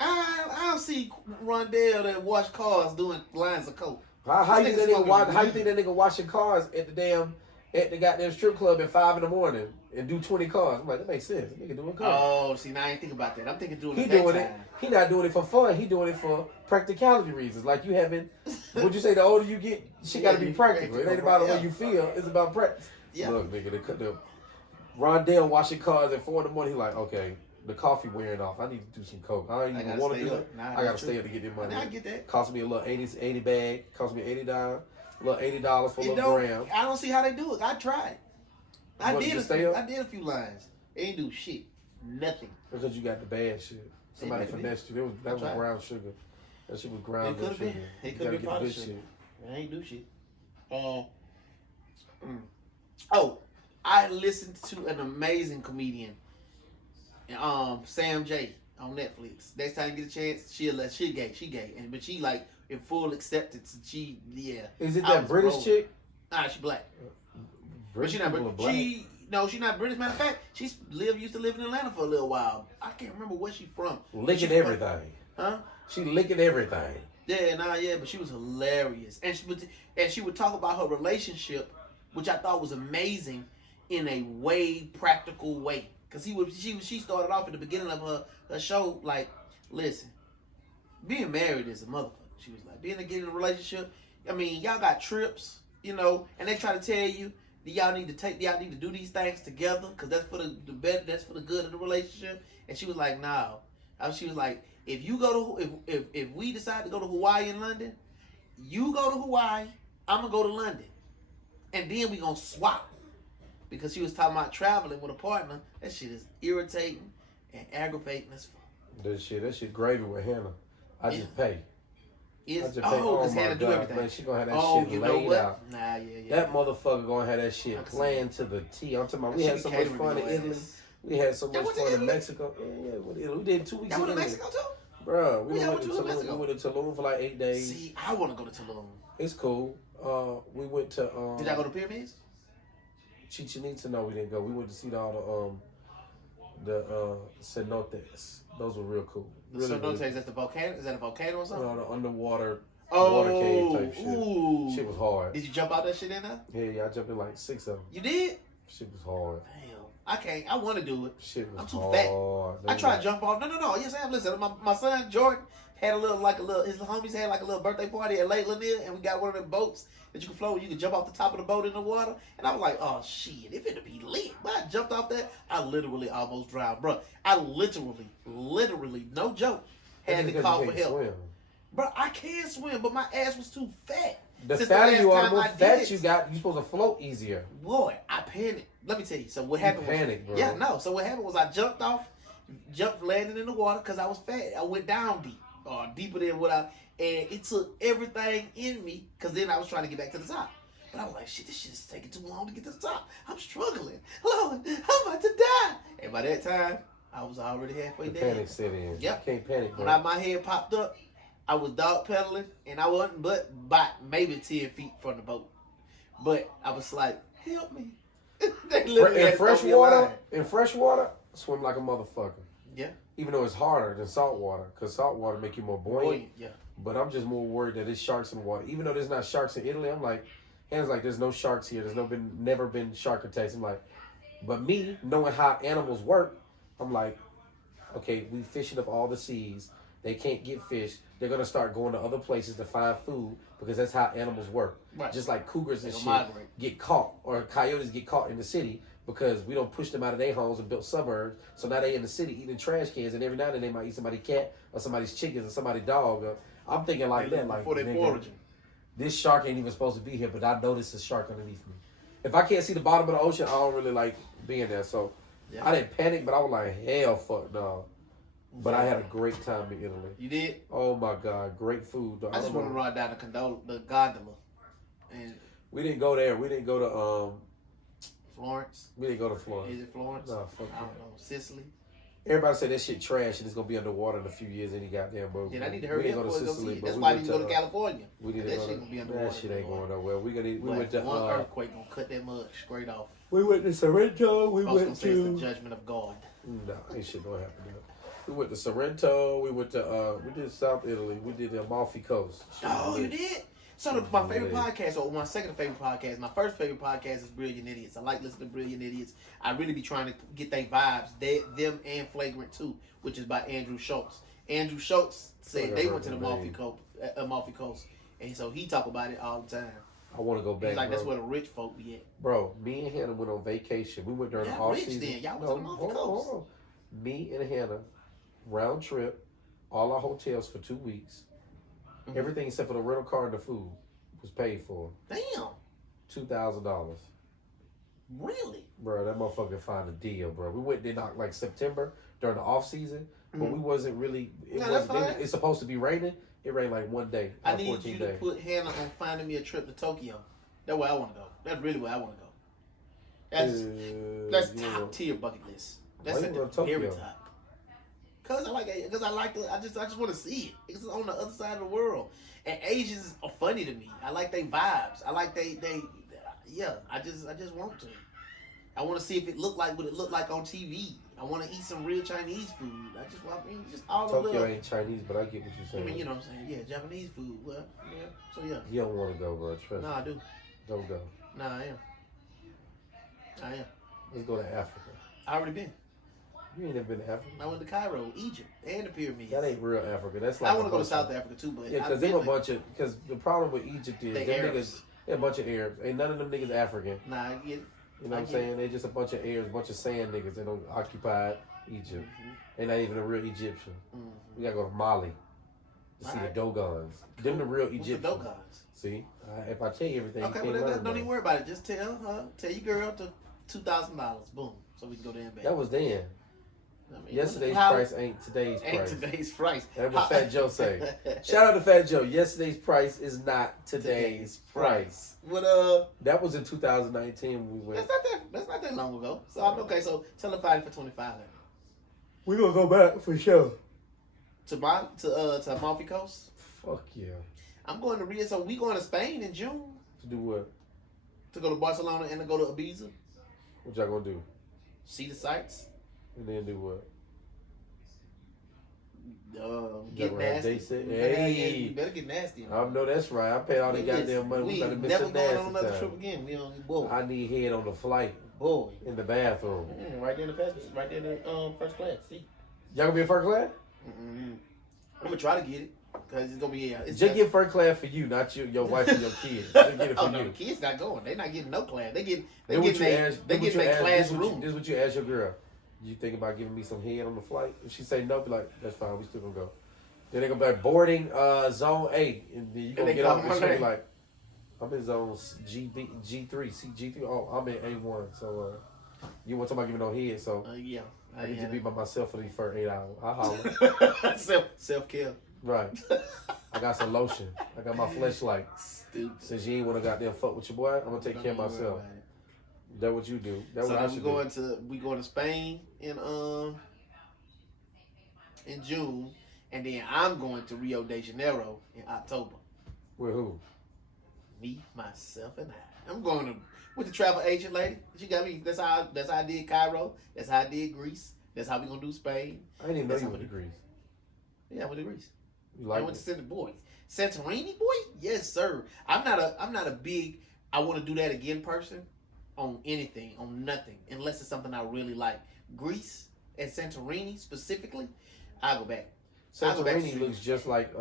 I don't see Rondell that wash cars doing lines of coke. How you This think nigga that nigga smoking how you weed. think that nigga washing cars at the goddamn strip club at 5 in the morning and do 20 cars? I'm like, that makes sense. Nigga doing coke. Oh, see, now I ain't think about that. I'm thinking doing He it doing that it. time. He not doing it for fun. He doing it for practicality reasons. Like you having, would you say the older you get, shit got to be practical. It ain't about the way you feel. It's about practice. Yeah. Look, nigga, the Rondell washing cars at 4 in the morning. He like, okay, the coffee wearing off. I need to do some coke. I don't even gotta want to stay do up. it. Nah, I gotta that's stay true. up to get their money. Nah, I get that. Cost me a little 80 bag. Cost me $80. A little $80 for a little gram. I don't see how they do it. I tried. You I want to did. just stay up? I did a few lines. They ain't do shit. Nothing. Because you got the bad shit. Somebody maybe. finessed you. That was tried. brown sugar. That shit was It ground could have sugar. been. It You could gotta be get the part of good shit. shit. I ain't do shit. Oh, I listened to an amazing comedian, Sam J on Netflix. Next time you get a chance, she gay, but she like in full acceptance. She Is it I that was British rolling. chick? Nah, she black. But British she not people are British. black. She's not British. Matter of fact, used to live in Atlanta for a little while. I can't remember where she from. Licking She from- everything. Huh? She licking everything. Yeah, but she was hilarious, and she would talk about her relationship, which I thought was amazing, in a way practical way. Cause she started off at the beginning of her show like, listen, being married is a motherfucker. She was like, getting in a relationship. I mean, y'all got trips, and they try to tell you that y'all need to do these things together, cause that's for the better, that's for the good of the relationship. And she was like, no. She was like, if we decide to go to Hawaii and London, you go to Hawaii, I'm gonna go to London, and then we gonna swap. Because she was talking about traveling with a partner. That shit is irritating and aggravating as fuck. That shit gravy with Hannah. I just pay. Because oh Hannah my do God, everything. man, she gonna have that shit you know laid what? out. Nah, yeah. That motherfucker gonna have that shit I can see playing to the T. I'm talking about, we She had be so much catering fun to in your Italy. ass. We had so much went to fun in Italy? Mexico. Yeah, we did 2 weeks Y'all in went to Italy. Mexico too? Bruh, we Y'all went to went to Tulum. Mexico? We went to Tulum for like 8 days. See, I want to go to Tulum. It's cool. We went to Did y'all go to pyramids? Chichen Itza. No, we didn't go. We went to see all the cenotes. Those were real cool. Really, Cenotes, really that's the volcano? Is that a volcano or something? the underwater water cave type shit. Ooh. Shit was hard. Did you jump out that shit in there? Yeah, I jumped in like 6 of them. You did? Shit was hard. Damn. I can't. I want to do it. Shit was I'm too hard. fat. I tried to jump off. No. Yes, I am. Listen, my son Jordan had his homies had like a little birthday party at Lake Lanier, and we got one of them boats that you can float. You can jump off the top of the boat in the water, and I was like, oh shit, it finna be lit. But I jumped off that, I literally almost drowned, bro. I literally, no joke, had to call for help. Swim. Bro, I can swim, but my ass was too fat. The Since fatter last you are, time the more I did fat it. you got, you supposed to float easier. Boy, I panicked. Let me tell you. So what happened panicked, was, bro. yeah, no. So what happened was I landed in the water because I was fat. I went down deep, or deeper than what and it took everything in me because then I was trying to get back to the top. But I was like, shit, this shit is taking too long to get to the top. I'm struggling. Lord, I'm about to die. And by that time, I was already halfway The down. panic set in. Yep. You can't panic, bro. When my head popped up, I was dog pedaling, and I wasn't but about maybe 10 feet from the boat. But I was like, help me. They literally had In to fresh throw me a water, line. swim like a motherfucker. Yeah. Even though it's harder than salt water, because salt water make you more buoyant. Yeah. But I'm just more worried that there's sharks in the water. Even though there's not sharks in Italy, I'm like, Hannah's like, there's no sharks here. There's never been shark attacks. I'm like, but me knowing how animals work, I'm like, okay, we fishing up all the seas. They can't get fish. They're gonna start going to other places to find food because that's how animals work. Right. Just like cougars and They'll shit migrate. get caught, or coyotes get caught in the city because we don't push them out of their homes and built suburbs. So now they in the city eating trash cans, and every now and then they might eat somebody's cat or somebody's chickens or somebody's dog. I'm thinking like that, like before they nigga, forage them. this shark ain't even supposed to be here, but I noticed a shark underneath me. If I can't see the bottom of the ocean, I don't really like being there. So Yeah. I didn't panic, but I was like, hell, fuck no. But I had a great time in Italy. You did? Oh my God, great food. Dog. I just want to ride down the gondola. And We didn't go there. We didn't go to Florence. We didn't go to Florence. Is it Florence? No, fuck I don't that. know. Sicily. Everybody said that shit trash and it's gonna be underwater in a few years. Any goddamn boat. Yeah, I need to We hurry didn't up go to before I go see Sicily, it. but That's we why I went need to go to to, California. We need to That go shit to, gonna be underwater. that shit ain't going nowhere. We But went to one earthquake gonna cut that mud straight off. we went to Sorrento. We I was gonna went say it's to the judgment of God. no, ain't shit gonna happen there. We went to Sorrento. We went to we did South Italy. We did the Amalfi Coast. Shit Oh, was you lit. did? So my favorite Yeah. podcast, or my second favorite podcast, my first favorite podcast is Brilliant Idiots. I like listening to Brilliant Idiots. I really be trying to get their vibes, them and Flagrant too, which is by Andrew Schultz. Andrew Schultz said I they heard went to the the name. Amalfi Coast, and so he talk about it all the time. I want to go back. He's like, bro. that's where the rich folk be at. Bro, me and Hannah went on vacation. We went during the Y'all off rich season. then. Y'all went to the Amalfi Coast. Hold on. Me and Hannah, round trip, all our hotels for 2 weeks. Mhm. Everything except for the rental car and the food was paid for. Damn, $2,000. really? Bro, that motherfucker found a deal, bro. We went in like September during the off season, but we wasn't really. It No, that's wasn't. fine. It's supposed to be raining. It rained like one day. I out of need 14 you to days. put Hannah on finding me a trip to Tokyo. That's where I want to go. That's really where I want to go. That's You wanna- top tier bucket list. Why That's you at wanna the very Tokyo? top. Cause I like it. Cause I like it. I just want to see it. It's on the other side of the world. And Asians are funny to me. I like their vibes. I like they. Yeah. I just want to. I want to see if it looked like what it looked like on TV. I want to eat some real Chinese food. Just all the Tokyo little. ain't Chinese, but I get what you're I saying. mean, you know what I'm saying? Yeah, Japanese food. Well, yeah. So yeah. You don't want to go, bro. Trust No, me. I do. Don't go. No, I am. Let's go to Africa. I already been. You ain't never been to Africa. I went to Cairo, Egypt, and the pyramids. That ain't real Africa. That's like I want to a go to bunch South of- Africa too, but Yeah, I've because been them a there. bunch of. Because the problem with Egypt is They them Arabs. niggas. They're a bunch of Arabs. Ain't none of them niggas African. Nah, I get it. You know what I'm saying? They just a bunch of Arabs, a bunch of sand niggas that don't occupy Egypt. They're not even a real Egyptian. Mm-hmm. We gotta go to Mali to see Alright. the Dogons. Them the real What's the Egyptians. Dogons? See, if I tell you everything, Okay, you well, can't learn. don't though. even worry about it. Just tell your girl to $2,000. Boom, so we can go there and back. That was then. I mean, Yesterday's how- price ain't today's Ain't price. today's price. That's what Fat Joe say. Shout out to Fat Joe. Yesterday's price is not today's price. What That was in 2019 when we went. That's not that long ago. So I'm okay. So tell her find it for $25. We gonna go back for sure. To Amalfi Coast. Fuck yeah. I'm going to Rio. So we going to Spain in June To do what? to go to Barcelona and to go to Ibiza. What y'all gonna do? See the sights. And then do what? Get gonna have nasty. day set? You Hey. better get nasty. I know that's right. I paid all the goddamn money. We gotta miss never the going on another nasty trip time. again. We on boy. I need head on the flight Boy. in the bathroom. Right there in the passenger, right there in the first class. See. Y'all gonna be in first class? I'm gonna try to get it because it's gonna be It's Just get first class for you, not your wife and your kids. Just get it for Oh no, the you. kids not going. They not getting no class. They get Then what you their ask- they then what get you their ask- classroom. This is what you ask your girl. You think about giving me some head on the flight? If she say no, be like, that's fine. We still gonna go. Then they gonna be like boarding zone 8, and then you gonna they get call off my and she'll be name. like, I'm in zone G3, G3. Oh, I'm in A1. So you want somebody giving no head? So Yeah. I need to be by myself for these first 8 hours. I holler. Self care. Right. I got some lotion. I got my fleshlight. Stupid. Since you ain't wanna goddamn fuck with your boy, I'm gonna take care of myself. That's what you do. That's So what I then should we going to Spain in June, and then I'm going to Rio de Janeiro in October. With who? Me, myself, and I. I'm going to with the travel agent lady. She got me. That's how I did Cairo. That's how I did Greece. That's how we gonna do Spain. I didn't even know That's you how went we to Greece. Yeah, I went to Greece. You I like went it? to Santorini, boy. Yes, sir. I'm not a big. I want to do that again person on anything, on nothing, unless it's something I really like. Greece and Santorini specifically, I go back. I'll go back Santorini to looks just like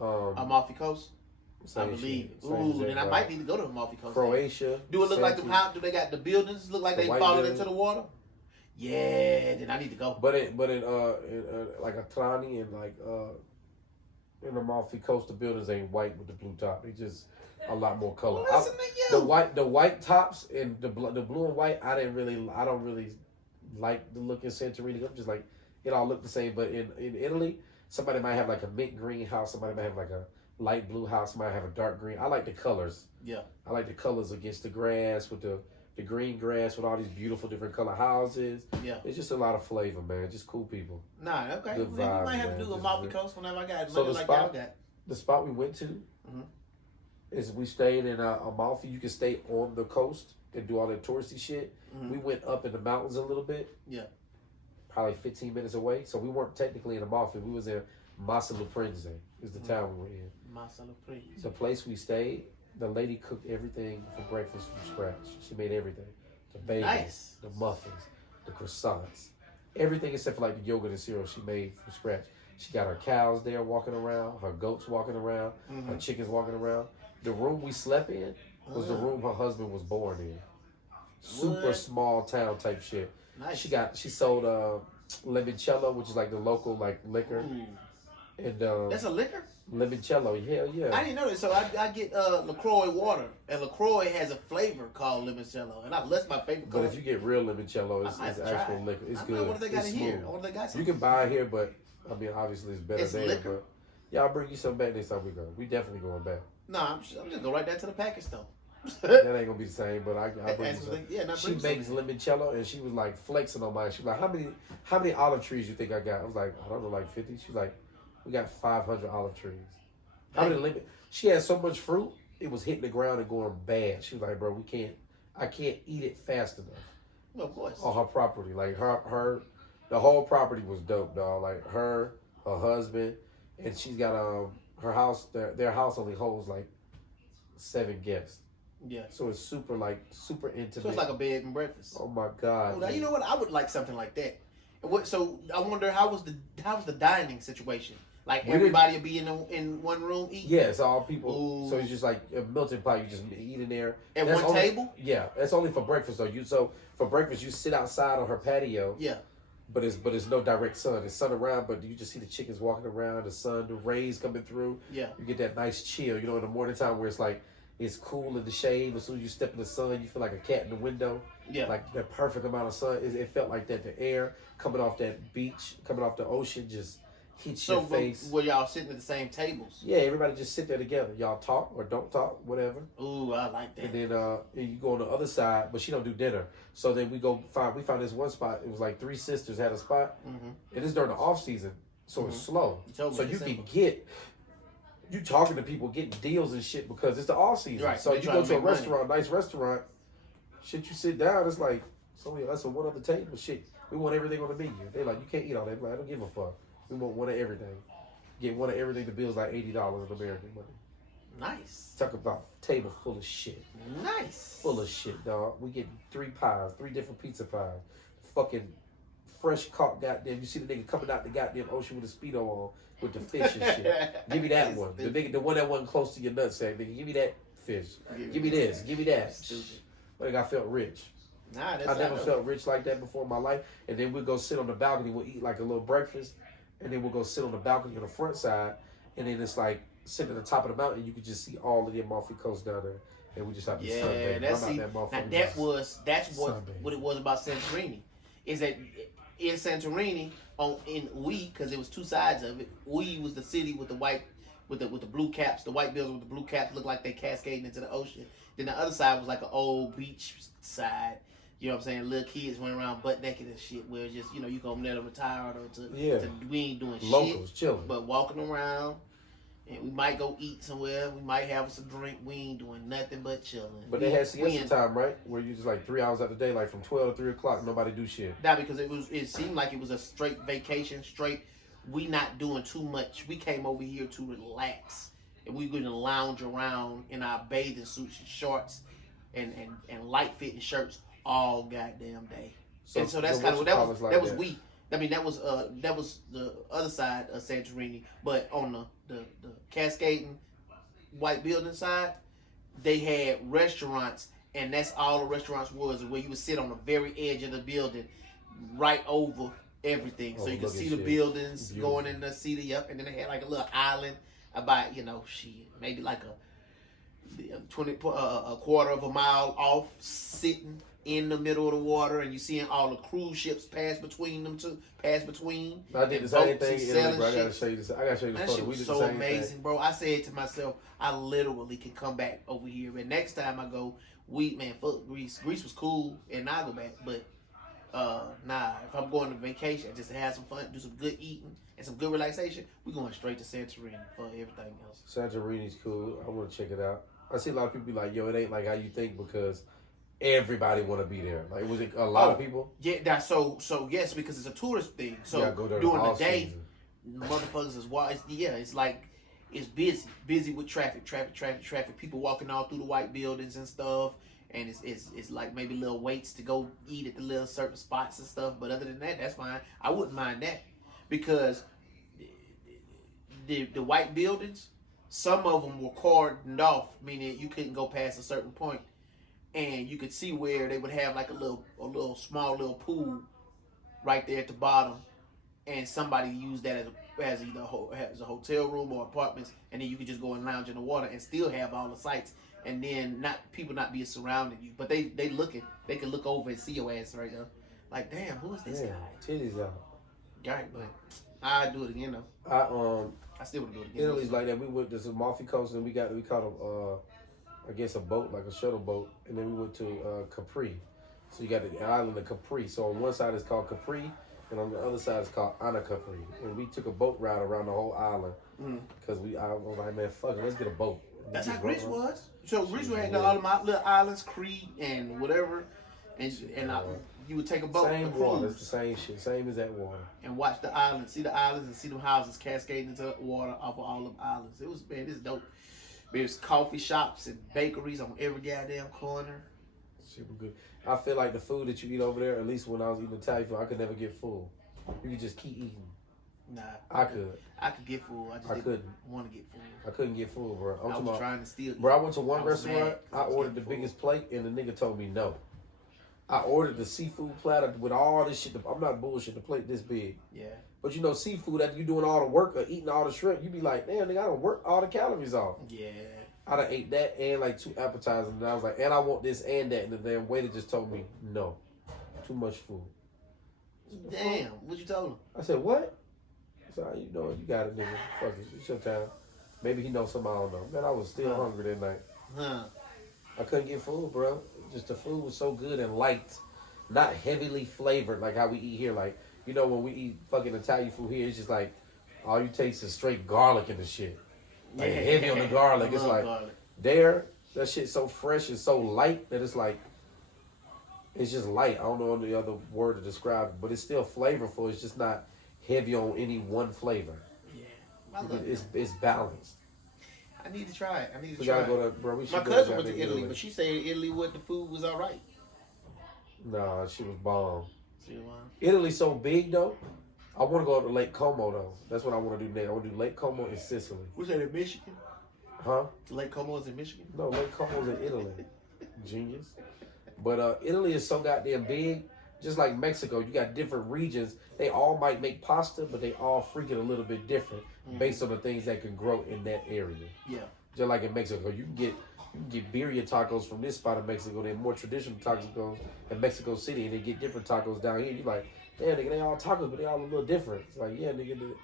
Amalfi Coast. I same believe. shit, same Ooh, exact then I vibe. might need to go to Amalfi Coast. Croatia. Do it look like the Santorini. how? Do they got the buildings look like The they white falling building. into the water? Yeah, then I need to go. But in like Atrani and like in Amalfi Coast, the buildings ain't white with the blue top. They just a lot more color. Listen to you. The white tops and the blue and white. I don't really like the look in Santorini. I'm just like it all look the same. But in Italy, somebody might have like a mint green house. Somebody might have like a light blue house. Somebody have a dark green. I like the colors. Yeah. I like the colors against the grass with the green grass with all these beautiful different color houses. Yeah. It's just a lot of flavor, man. Just cool people. Nah, okay. Good Then we vibes, might have man. to do Just Amalfi good. Coast whenever I got So money the like spot- y'all got. The spot we went to Mhm. is we stayed in Amalfi. You can stay on the coast and do all that touristy shit. Mhm. We went up in the mountains a little bit. Yeah. Probably 15 minutes away. So we weren't technically in Amalfi. We was in Massa Luprense is the town we were in. Marcelo Prince. The place we stayed, the lady cooked everything for breakfast from scratch. She made everything. The bagels, Nice. the muffins, the croissants. Everything except for like the yogurt and cereal she made from scratch. She got her cows there walking around, her goats walking around, her chickens walking around. The room we slept in was the room her husband was born in. Super What? small town type shit. Nice. She sold limoncello, which is like the local like liquor. Ooh. And That's a liquor? limoncello, hell yeah. I didn't know that. So I get LaCroix water, and LaCroix has a flavor called limoncello, and that's my favorite But color. if you get real limoncello, I might it's try actual it. liquor. It's I good. know what they got It's in here. smooth. What they got You some. can buy it here, but I mean, obviously it's better It's there. liquor? But yeah, I'll bring you some back next time we go. We definitely going back. No, I'm just go right down to the package store. That ain't gonna be the same, but I bring you That's some. what they- yeah, no, She bring some. makes limoncello, and she was like flexing on mine. She was like, "How many olive trees you think I got?" I was like, "I don't know, like 50." She's like, "We got 500 olive trees." How many lemon? She had so much fruit, it was hitting the ground and going bad. She was like, "Bro, I can't eat it fast enough." Well, of course. On her property, like the whole property was dope, dog. Like her husband, and she's got her house. Their house only holds like 7 guests. Yeah. So it's super intimate. So it's like a bed and breakfast. Oh my god! Oh, now, you man. know what? I would like something like that. And what? So I wonder how was the dining situation? Like We everybody would be in one room eating Yeah, it's all people. Ooh. So it's just like a melting pot. You just eat in there. at That's one only- table. Yeah, that's only for breakfast though. So for breakfast you sit outside on her patio. Yeah. But it's no direct sun. It's sun around, but you just see the chickens walking around, the sun, the rays coming through. Yeah. You get that nice chill. You know, in the morning time where it's like it's cool in the shade. As soon as you step in the sun, you feel like a cat in the window. Yeah. Like that perfect amount of sun. It felt like that. The air coming off that beach, coming off the ocean, just hits So your face. were y'all sitting at the same tables? Yeah, everybody just sit there together. Y'all talk or don't talk, whatever. Ooh, I like that. And then and you go on the other side, but she don't do dinner. So then we found this one spot. It was like 3 sisters had a spot, Mhm. and it's during the off season, so it's slow. You told me So in you can December. you talking to people, getting deals and shit because it's the off season. Right, So they you trying go to to a make money. restaurant, nice restaurant, shit. You sit down, it's like it's only us and one other table. Shit, we want everything on the menu. They like you can't eat all that. Like, I don't give a fuck. We want one of everything. Get one of everything. The bill's like $80 in American money. Nice. Talk about table full of shit. Nice. Full of shit, dog. We get 3 pies, 3 different pizza pies. Fucking fresh caught goddamn. You see the nigga coming out the goddamn ocean with a Speedo on with the fish and shit. Give me that one. The one that wasn't close to your nutsack, nigga. Give me that fish. Give me this. Give me that. Stupid. Like I felt rich. Nah, that's I never know. felt rich like that before in my life. And then we'll go sit on the balcony. We'll eat like a little breakfast. and then we'll go sit on the balcony on the front side, and then it's like sitting at the top of the mountain. You can just see all of the Amalfi Coast down there, and we just have to sunbathe. That's what it was about Santorini. Is that in Santorini because it was two sides of it. Was the city with the white. With the blue caps, the white buildings with the blue caps look like they cascading into the ocean. Then the other side was like an old beach side. You know what I'm saying? Little kids went around butt naked and shit. Where it's just, you go let them retire or we ain't doing locals shit. chilling, but walking around. And we might go eat somewhere. We might have us a drink. We ain't doing nothing but chilling. But they had siesta time, right? Where you just like 3 hours out the day, like from 12 to 3 o'clock, nobody do shit. Nah, because it seemed like it was a straight vacation, we not doing too much. We came over here to relax, and we going to lounge around in our bathing suits and shorts and light fitting shirts all goddamn day. So that's kind of that was we. I mean, that was the other side of Santorini, but on the cascading white building side, they had restaurants, and that's all the restaurants was, where you would sit on the very edge of the building, right over everything, so you could see the buildings going in the city up, and then they had like a little island about maybe like a quarter of a mile off, sitting in the middle of the water, and you seeing all the cruise ships pass between. I did the same thing in Italy, bro. I gotta show you this. That photo. shit was so amazing, bro. I said to myself, I literally can come back over here, and next time I go, fuck Greece. Greece was cool, and I'll go back, but if I'm going on vacation, just to have some fun, do some good eating and some good relaxation, we're going straight to Santorini for everything else. Santorini's cool. I want to check it out. I see a lot of people be like, yo, it ain't like how you think, because everybody want to be there. Like, was it a lot of people? Yeah, so yes, because it's a tourist thing. So go there during the day, motherfuckers is wild. It's like, it's busy with traffic. People walking all through the white buildings and stuff. And it's like maybe little waits to go eat at the little certain spots and stuff. But other than that, that's fine. I wouldn't mind that, because the white buildings, some of them were cordoned off, meaning you couldn't go past a certain point, and you could see where they would have like a small little pool right there at the bottom, and somebody used that as either as a hotel room or apartments, and then you could just go and lounge in the water and still have all the sights. And then people not be surrounding you, but they looking. They can look over and see your ass right there. Like, damn, who is this guy? Titties out. Right, but I do it again though. I still would do it again. Italy's like that. We went to Amalfi Coast, and we caught I guess a boat, like a shuttle boat, and then we went to Capri. So you got the island of Capri. So on one side it's called Capri, and on the other side it's called Ana Capri. And we took a boat ride around the whole island because I was like, man, fuck it, let's get a boat. That's how Greece was. So Greece had all of my little islands, Crete and whatever, and you would take a boat. Same water, it's the same shit, same as that water. And watch the islands, see the islands, and see them houses cascading into the water off of all the islands. It was, man, this is dope. There's coffee shops and bakeries on every goddamn corner. Super good. I feel like the food that you eat over there, at least when I was eating Italian food, I could never get full. You could just keep eating. Nah, I could. I could get full. I just didn't want to get full. I couldn't get full, bro. I was trying to steal. Bro, I went to one restaurant. I ordered the biggest plate, and the nigga told me no. I ordered the seafood platter with all this shit. I'm not bullshit. The plate this big. Yeah. But you know, seafood, after you doing all the work or eating all the shrimp, you be like, damn, nigga, I done work all the calories off. Yeah. I done ate that and like 2 appetizers, and I was like, and I want this and that, and the damn waiter just told me no. Too much food. Damn, what you told him? I said, what? So you know, you got it, nigga. Fuck it, it's your time. Maybe he knows something I don't know. Man, I was still hungry that night. I couldn't get food, bro. Just the food was so good and light, not heavily flavored like how we eat here. Like, you know, when we eat fucking Italian food here, it's just like all you taste is straight garlic and the shit. Like heavy on the garlic. It's like garlic. There, that shit's so fresh and so light that it's like, it's just light. I don't know any other word to describe it, but it's still flavorful. It's just not heavy on any one flavor. Yeah, it's balanced. I need to try it. We gotta go to, bro. My cousin went to Italy, but she said Italy, the food was all right. Nah, she was bomb. Italy's so big though. I want to go to Lake Como though. That's what I want to do next. I want to do Lake Como in Sicily. Was that in Michigan? Huh? Lake Como is in Michigan? No, Lake Como is in Italy. Genius. But Italy is so goddamn big. just like Mexico, you got different regions. They all might make pasta, but they all freaking a little bit different based on the things that can grow in that area. Yeah. Just like in Mexico, you can get birria tacos from this spot of Mexico. They're more traditional tacos in Mexico City, and they get different tacos down here. You're like, damn, nigga, they all tacos, but they all a little different. It's like, yeah, nigga,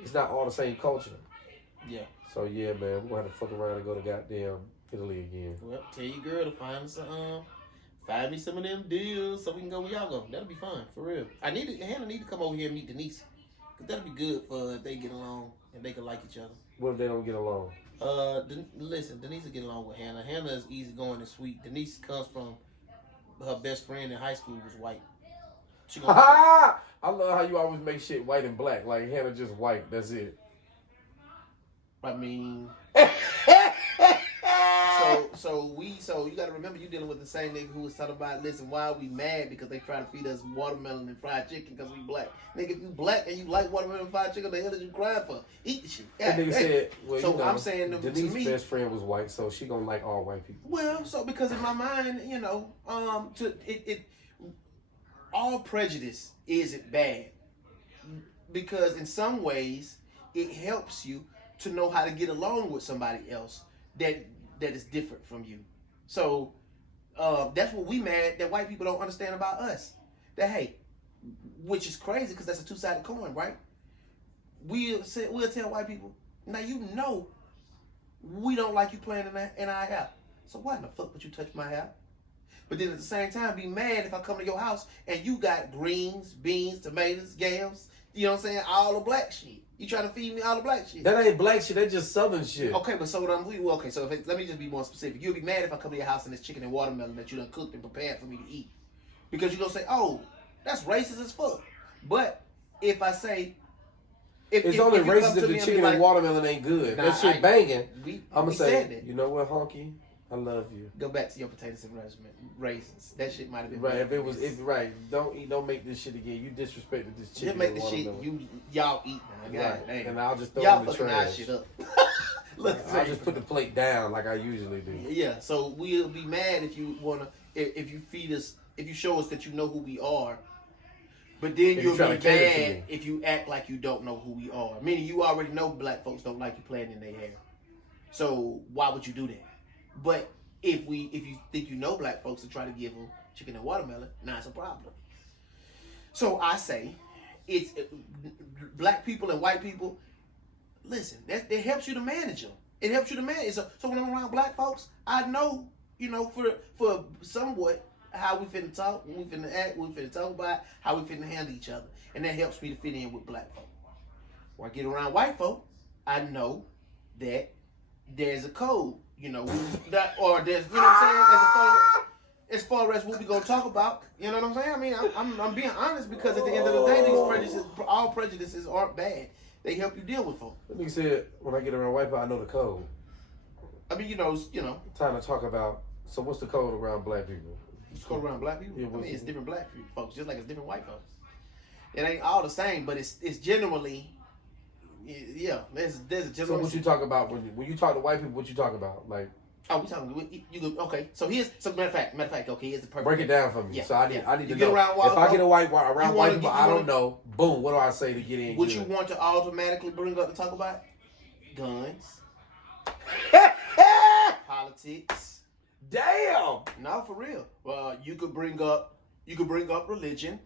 it's not all the same culture. Yeah. So yeah, man, we're gonna have to fuck around and go to goddamn Italy again. Well, tell your girl to find me some of them deals so we can go where y'all go. That'll be fun, for real. Hannah need to come over here and meet Denise. Cause that'll be good for if they get along and they can like each other. What if they don't get along? Listen, Denise will get along with Hannah. Hannah is easygoing and sweet. Denise comes from her best friend in high school was white. She gonna I love how you always make shit white and black. Like Hannah just white. That's it. I mean, so you got to remember you dealing with the same nigga who was talking about, listen, why are we mad because they try to feed us watermelon and fried chicken because we black. Nigga, if you black and you like watermelon and fried chicken, the hell is you crying for? Eat the shit. Yeah, nigga said, well, so you know, I'm saying Denise's to me, best friend was white, so she gonna like all white people. well, so because in my mind, all prejudice isn't bad because in some ways it helps you to know how to get along with somebody else that is different from you. So that's what we mad that white people don't understand about us. That hey, which is crazy because that's a two-sided coin, right? We'll tell white people, now you know we don't like you playing in our hair. So why in the fuck would you touch my hair? But then at the same time, be mad if I come to your house and you got greens, beans, tomatoes, yams, you know what I'm saying, all the black shit. You trying to feed me all the black shit. That ain't black shit, that's just southern shit. Okay, but so what okay, so let me just be more specific. You'll be mad if I come to your house and there's chicken and watermelon that you done cooked and prepared for me to eat. Because you're going to say, oh, that's racist as fuck. But if I say... It's only racist if the chicken and watermelon ain't good. That shit banging. I'm going to say, you know what, honky? I love you. Go back to your potatoes and raisins. That shit might have been right. Don't make this shit again. You disrespected this chicken. Just make the shit y'all eat now. Right. Damn. And I'll just throw y'all it in the fucking our trash. shit up. I'll just put the plate down like I usually do. Yeah. So we'll be mad if you if you feed us, if you show us that you know who we are. But then you'll be mad if you act like you don't know who we are. Meaning you already know black folks don't like you playing in their hair. So why would you do that? But if you think you know black folks and try to give them chicken and watermelon, now it's a problem. So I say, it's black people and white people. Listen, that helps you to manage them. It helps you to manage. So when I'm around black folks, I know, for somewhat how we finna talk, when we finna act, when we finna talk about, how we finna handle each other, and that helps me to fit in with black folk. When I get around white folk, I know that there's a code. Or there's, you know what I'm saying, as far as what we gonna talk about, you know what I'm saying? I mean, I'm being honest because at the end of the day, all prejudices aren't bad. They help you deal with folks. That nigga said, when I get around white people, I know the code. I mean, Time to talk about, so what's the code around black people? It's code around black people? Yeah, I mean, it's different black folks, just like it's different white folks. It ain't all the same, but it's generally... Yeah, there's a general. So what you talk about when you talk to white people? What you talk about? Like, we talking? Okay. So matter of fact. Okay, here's the perfect. Break it down for me. Yeah, so I need to get know. Around if I get around white people, I don't know. Boom. What do I say to get in? What you want to automatically bring up to talk about? Guns. Politics. Damn. No, for real. Well, you could bring up religion,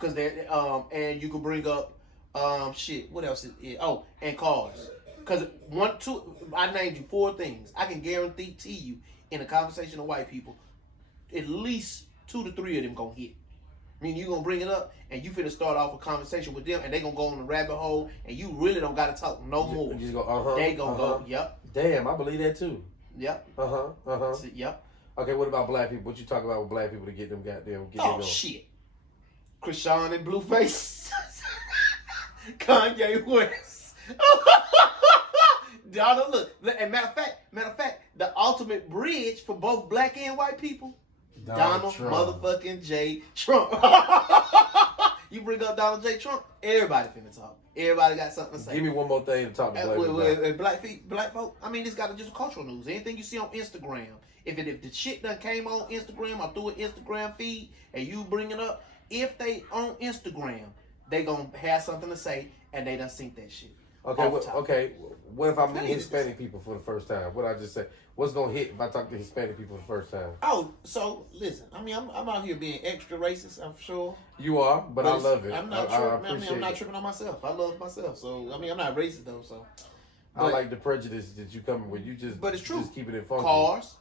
because and you could bring up. Shit, what else is it? Oh, and cars. Because I named you 4 things. I can guarantee to you, in a conversation of white people, at least 2 to 3 of them gonna hit. I mean, you gonna bring it up, and you finna start off a conversation with them, and they gonna go on the rabbit hole, and you really don't gotta talk no more. Just go, They gonna go, yep. Damn, I believe that too. Yep. Yep. Okay, what about black people? What you talk about with black people to get them goddamn get Oh, shit. Krishan and Blueface. Kanye West. Donald, look, and matter of fact, the ultimate bridge for both black and white people, Donald motherfucking J. Trump. You bring up Donald J. Trump, everybody finna talk. Everybody got something to say. Give me one more thing to talk to black people. Black folk. I mean, this got to just cultural news. Anything you see on Instagram, if the shit done came on Instagram or through an Instagram feed, and you bring it up, if they on Instagram, they gonna have something to say, and they done seen that shit. Okay, Off top. okay. What if I meet Hey, Hispanic people for the first time? What I just said? What's gonna hit if I talk to Hispanic people for the first time? Oh, so listen. I mean, I'm out here being extra racist. I'm sure. You are, but I love it. I'm not I tripping. appreciate I'm not it. tripping on myself. I love myself. So I mean, I'm not racist though. So I but- like the prejudice that you come with. You just, But it's true. Just keeping it funky. Cars.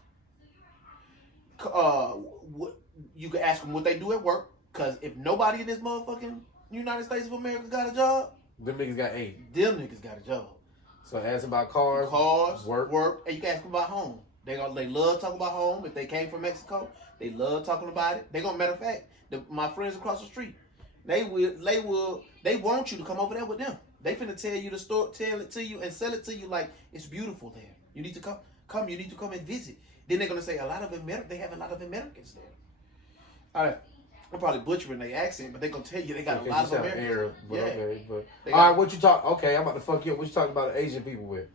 What you can ask them what they do at work. Cause if nobody in this motherfucking United States of America got a job, Them niggas got 8. them niggas got a job. So ask about cars, work, and you can ask them about home. They love talking about home. If they came from Mexico, they love talking about it. They gonna, matter of fact, my friends across the street, they want you to come over there with them. They finna tell you the story, tell it to you, and sell it to you like it's beautiful there. You need to come. You need to come and visit. Then they're gonna say they have a lot of Americans there. All right. I'm probably butchering their accent, but they're gonna tell you they got a lot of Americans. Arab, but Yeah. okay, but They all got- right, what you talk? Okay, I'm about to fuck you up. What you talking about Asian people with?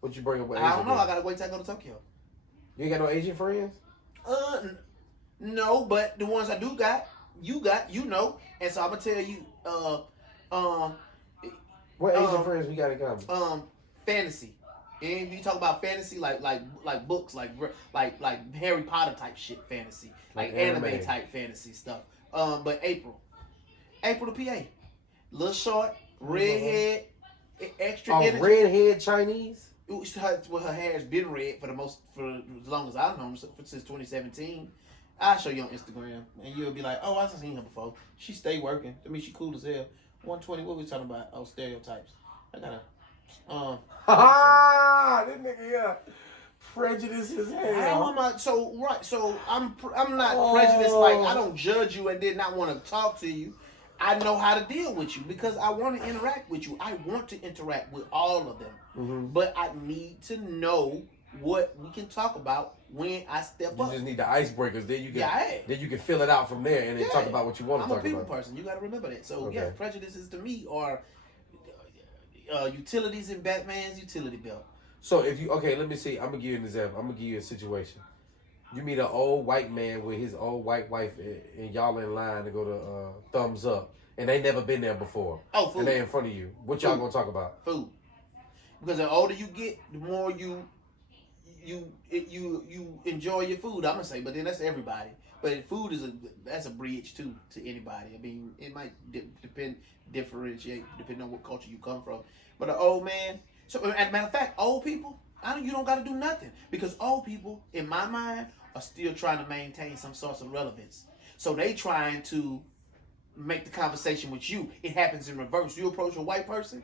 What you bring up with Asian I don't know. I people? gotta wait till I go to Tokyo. You ain't got no Asian friends? No, but the ones I do got, you know, and so I'm gonna tell you, What Asian friends we got in common? fantasy. And if you talk about fantasy, like books, like Harry Potter type shit, fantasy, like anime type fantasy stuff. But April the PA, little short, redhead, extra energy. Redhead Chinese? Her hair has been red for as long as I've known her, since 2017. I'll show you on Instagram, and you'll be like, "Oh, I've seen her before. She stay working. I mean, she cool as hell." 120. What we talking about? Oh, stereotypes. I gotta. This nigga, yeah. Prejudice is hell. How am I? So I'm not prejudiced. Like, I don't judge you and did not want to talk to you. I know how to deal with you because I want to interact with you. I want to interact with all of them, Mm-hmm. but I need to know what we can talk about when I step You up. just need the icebreakers. Then you can Yeah. then you can fill it out from there and then Yeah. talk about what you want to I'm a talk people about. person. You got to remember that. So Okay. yeah, prejudices to me are utilities in Batman's utility belt. So if you let me see. I'm gonna give you an example. I'm gonna give you a situation. You meet an old white man with his old white wife, and y'all in line to go to Thumbs Up, and they never been there before. Oh, food. And they in front of you. What y'all Food. gonna talk about? Food. Because the older you get, the more you enjoy your food. I'm gonna say, but then that's everybody. But food is that's a bridge too to anybody. I mean, it might differentiate depending on what culture you come from. But an old man. So, as a matter of fact, old people, you don't got to do nothing because old people, in my mind, are still trying to maintain some sort of relevance. So they trying to make the conversation with you. It happens in reverse. You approach a white person,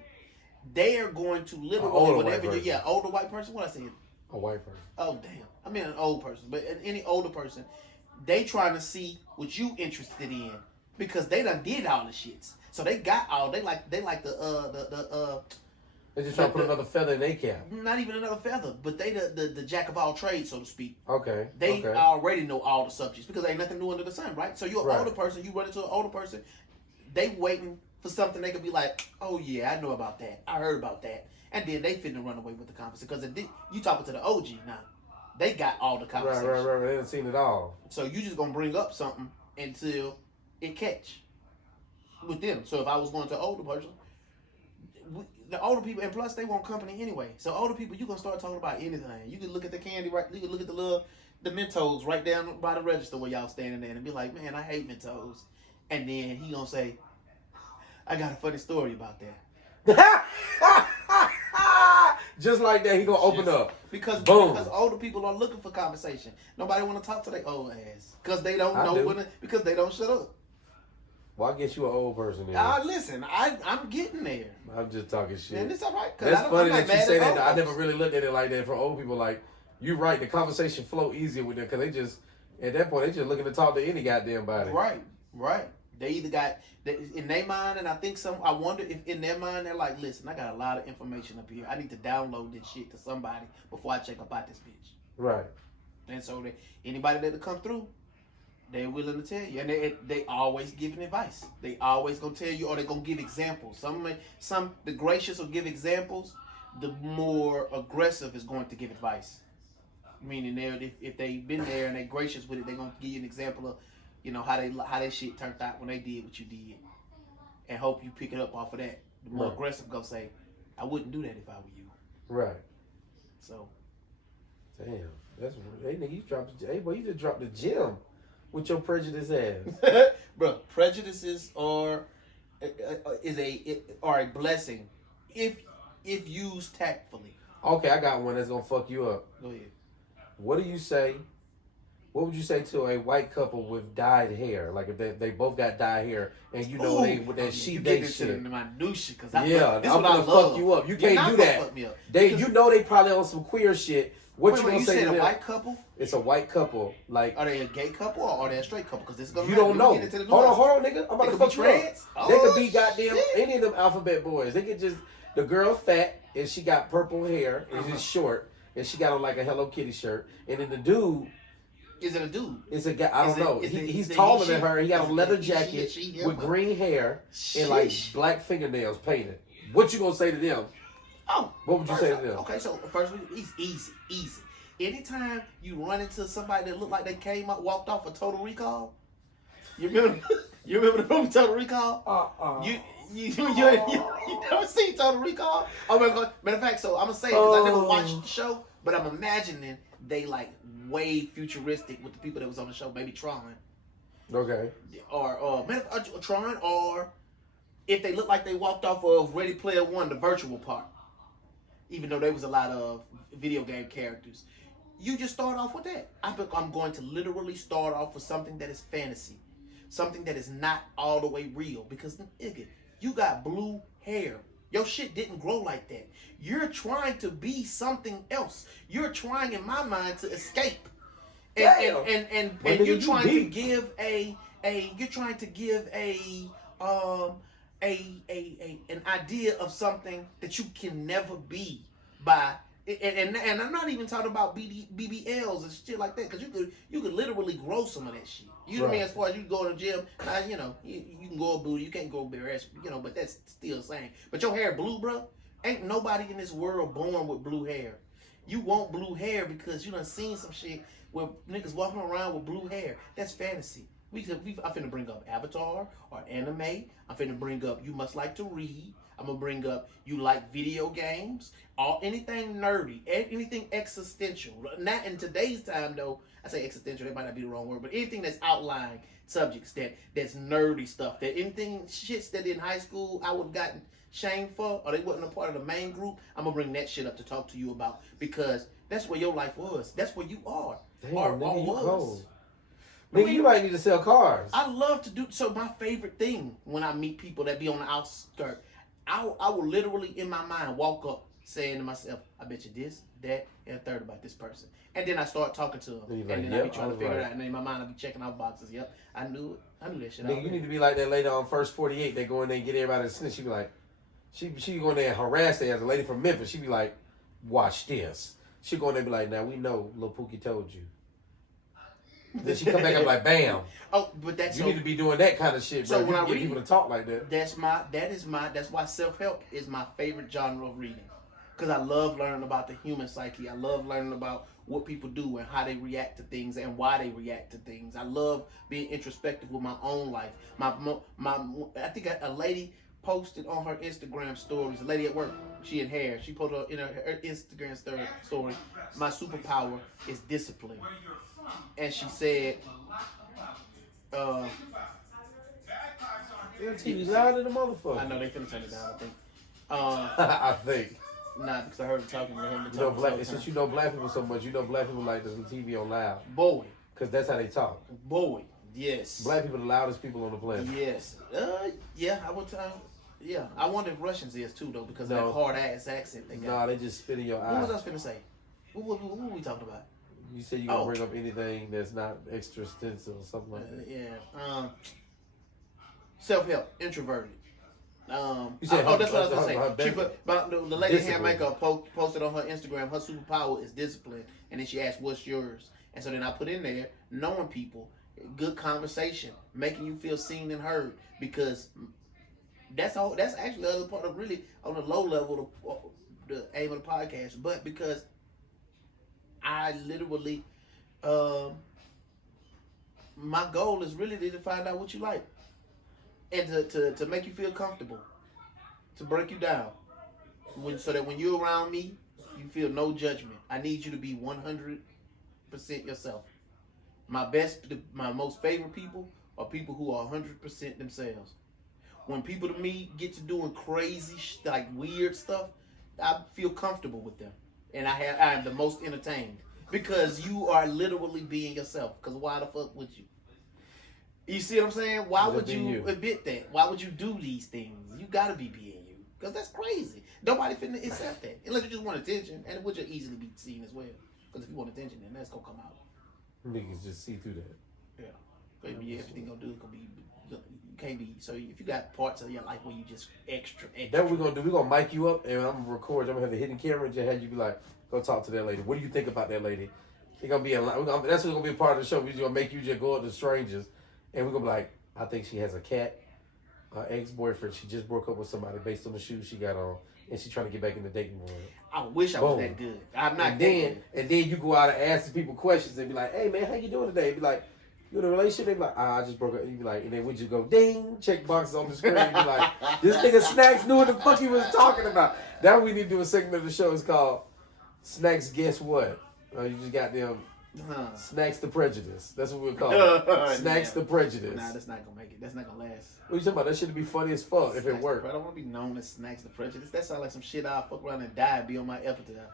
they are going to literally older whatever white you, person. older white person. What I said? A white person. Oh damn! I mean an old person, but any older person, they trying to see what you interested in because they done did all the shits. So they got all they like the They just trying to put another feather in their cap. not even another feather, but they the jack of all trades, so to speak. Okay. They okay. already know all the subjects because ain't nothing new under the sun, right? So you're an Right. older person, you run into an older person, they waiting for something they could be like, oh yeah, I know about that, I heard about that, and then they finna run away with the conversation because you talking to the OG now, they got all the conversation. Right. They done seen it all. So you just gonna bring up something until it catch with them. So if I was going to an older person, the older people, and plus they want company anyway. So older people, you gonna start talking about anything. You can look at the candy, right? You can look at the Mentos right down by the register where y'all standing there and be like, man, I hate Mentos. And then he gonna say, I got a funny story about that. Just like that, he gonna open up. Because Boom. older people are looking for conversation. Nobody want to talk to their old ass because they don't know because they don't shut up. Well, I guess you an old person then. Listen, I'm getting there. I'm just talking shit. And it's all right. That's funny I'm not that you mad say at that. old I never folks. really looked at it like that for old people. Like, you right, the conversation flow easier with them because they just, at that point, they just looking to talk to any goddamn body. Right. They either got, in their mind, and I think I wonder if in their mind, they're like, listen, I got a lot of information up here. I need to download this shit to somebody before I check up out this bitch. Right. And so anybody that come through, they're willing to tell you, and they always giving advice. They always gonna tell you, or they gonna give examples. The gracious will give examples. The more aggressive is going to give advice. Meaning, if they've been there and they're gracious with it, they're gonna give you an example of you know, how they shit turned out when they did what you did, and hope you pick it up off of that. The more Right. aggressive go say, I wouldn't do that if I were you. Right. So, Damn. That's hey nigga, you dropped. Hey boy, you just dropped the gem with your prejudice ass. bro, prejudices are a blessing if used tactfully. Okay, I got one that's gonna fuck you up. Go ahead. What do you say? What would you say to a white couple with dyed hair? Like if they both got dyed hair and you know they with that sheep day shit. You get into the minutia because Yeah, this I'm what I gonna love. fuck you up. You You're can't not do gonna that. fuck me up. They, you know, they probably on some queer shit. What you gonna you say said to a them? white couple? It's a white couple. Like Are they a gay couple or are they a straight couple? Because this is gonna you matter. don't We know. get into the Hold on, nigga. I'm about They to could fuck be you up. trans? They could Oh, be goddamn shit. any of them alphabet boys. They could just the girl fat and she got purple hair and she's short and she got on like a Hello Kitty shirt and then the dude. Is it a dude? It's a guy. I don't know. Is it- He's is it taller he, than she? her. He got a leather Is it he, jacket she, him? with green hair and like Sheesh. black fingernails painted. What you gonna say to them? Oh, What would you say to them? Okay, so first, it's easy. Anytime you run into somebody that look like they walked off a Total Recall, you remember the movie Total Recall? You never seen Total Recall? Oh my god! Matter of fact, so I'm gonna say it because I never watched the show, but I'm imagining they like way futuristic with the people that was on the show, maybe Tron, Okay. or Tron, or if they look like they walked off of Ready Player One, the virtual part, even though there was a lot of video game characters. You just start off with that. I'm going to literally start off with something that is fantasy. Something that is not all the way real. Because, nigga, you got blue hair. Your shit didn't grow like that. You're trying to be something else. You're trying, in my mind, to escape. And you're trying to give an idea of something that you can never be by. And I'm not even talking about BBLs and shit like that, because you could literally grow some of that shit. You know what I mean? As far as you go to the gym, you know, you can go a booty, you can't go bare ass, you know, but that's still the same. But your hair blue, bro, ain't nobody in this world born with blue hair. You want blue hair because you done seen some shit where niggas walking around with blue hair. That's fantasy. I'm finna bring up Avatar or anime. I'm finna bring up You Must Like to Read. I'm gonna bring up you like video games, anything nerdy, anything existential. Not in today's time though. I say existential, that might not be the wrong word, but anything that's outlying subjects that's nerdy stuff. That anything shits that in high school I would have gotten shamed for, or they wasn't a part of the main group. I'm gonna bring that shit up to talk to you about because that's where your life was. That's where you are. Damn, or nigga, you was. cold. Nigga, you might need to sell cars. I love to do so. My favorite thing when I meet people that be on the outskirts, I will literally in my mind walk up saying to myself, I bet you this, that, and a third about this person. And then I start talking to them. And Then like, I be yep, trying to I was figure it right. out. And then in my mind I be checking out boxes. Yep, I knew it. I knew that shit. Nigga, you need to be like that lady on First 48. They go in there and get everybody to snitch. She be like, she go in there and harass her as a lady from Memphis. She be like, watch this. She go in there and be like, now we know Lil Pookie told you. Then she come back up like, bam. Oh, but that's You need to be doing that kind of shit, bro. So You when I get read- people to talk like that. that's why self-help is my favorite genre of reading. Because I love learning about the human psyche. I love learning about what people do and how they react to things and why they react to things. I love being introspective with my own life. I think a lady posted on her Instagram stories, a lady at work, she had hair. She posted in her Instagram story, my superpower is discipline. And she said, TV's loud in the motherfucker. I know they finna turn it down, I think. I think. Nah, because I heard her talking to him. You know, since you know black people so much, you know black people like the TV on loud. Boy. Because that's how they talk. Boy. Yes. Black people are the loudest people on the planet. Yes. Yeah, I would yeah. I wonder if Russians is too, though, because of No. that hard ass accent they got. Nah, they just spit in your eye. What was I finna say? What were we talking about? You said you gonna Oh. bring up anything that's not extra stencil or something like that. Yeah. Self-help, introverted. You said that's what I was gonna her say. She put, but the lady hair discipline. makeup posted on her Instagram. Her superpower is discipline, and then she asked, "What's yours?" And so then I put in there, knowing people, good conversation, making you feel seen and heard, because that's all. That's actually the other part of really on the low level, the aim of the podcast. But because I literally, my goal is really to find out what you like, and to make you feel comfortable, to break you down, so that when you're around me, you feel no judgment. I need you to be 100% yourself. My most favorite people are people who are 100% themselves. When people to me get to doing crazy, like weird stuff, I feel comfortable with them, and I am the most entertained because you are literally being yourself. Because why the fuck would you? You see what I'm saying? Why would you admit that? Why would you do these things? You gotta be being you, because that's crazy. Nobody finna accept that unless you just want attention, and which will easily be seen as well. Because if you want attention, then that's gonna come out. Niggas just see through that. Yeah, maybe everything gonna do is gonna be. You can't be. So if you got parts of your life where you just extra. That what we're gonna do. We're gonna mic you up, and I'm gonna record. I'm gonna have a hidden camera, and just have you be like, go talk to that lady. What do you think about that lady? It's gonna be a lot. That's what's gonna be a part of the show. We're gonna make you just go up to strangers, and we're gonna be like, I think she has a cat, ex-boyfriend. She just broke up with somebody based on the shoes she got on, and she's trying to get back in the dating world. I wish I was that good. I'm not. And then you go out and ask people questions and be like, hey man, how you doing today? Be like, you in a relationship? They be like, I just broke up. You be like, and then would you go ding, check boxes on the screen? You be like, this nigga Snax knew what the fuck he was talking about. Now we need to do a segment of the show. It's called Snax Guess What? You just got them Snax the Prejudice. That's what we'll call it. Snax the Prejudice. Nah, that's not gonna make it. That's not gonna last. What you talking about? That shit would be funny as fuck if it worked. I don't want to be known as Snax the Prejudice. That sounds like some shit I'll fuck around and die and be on my epitaph.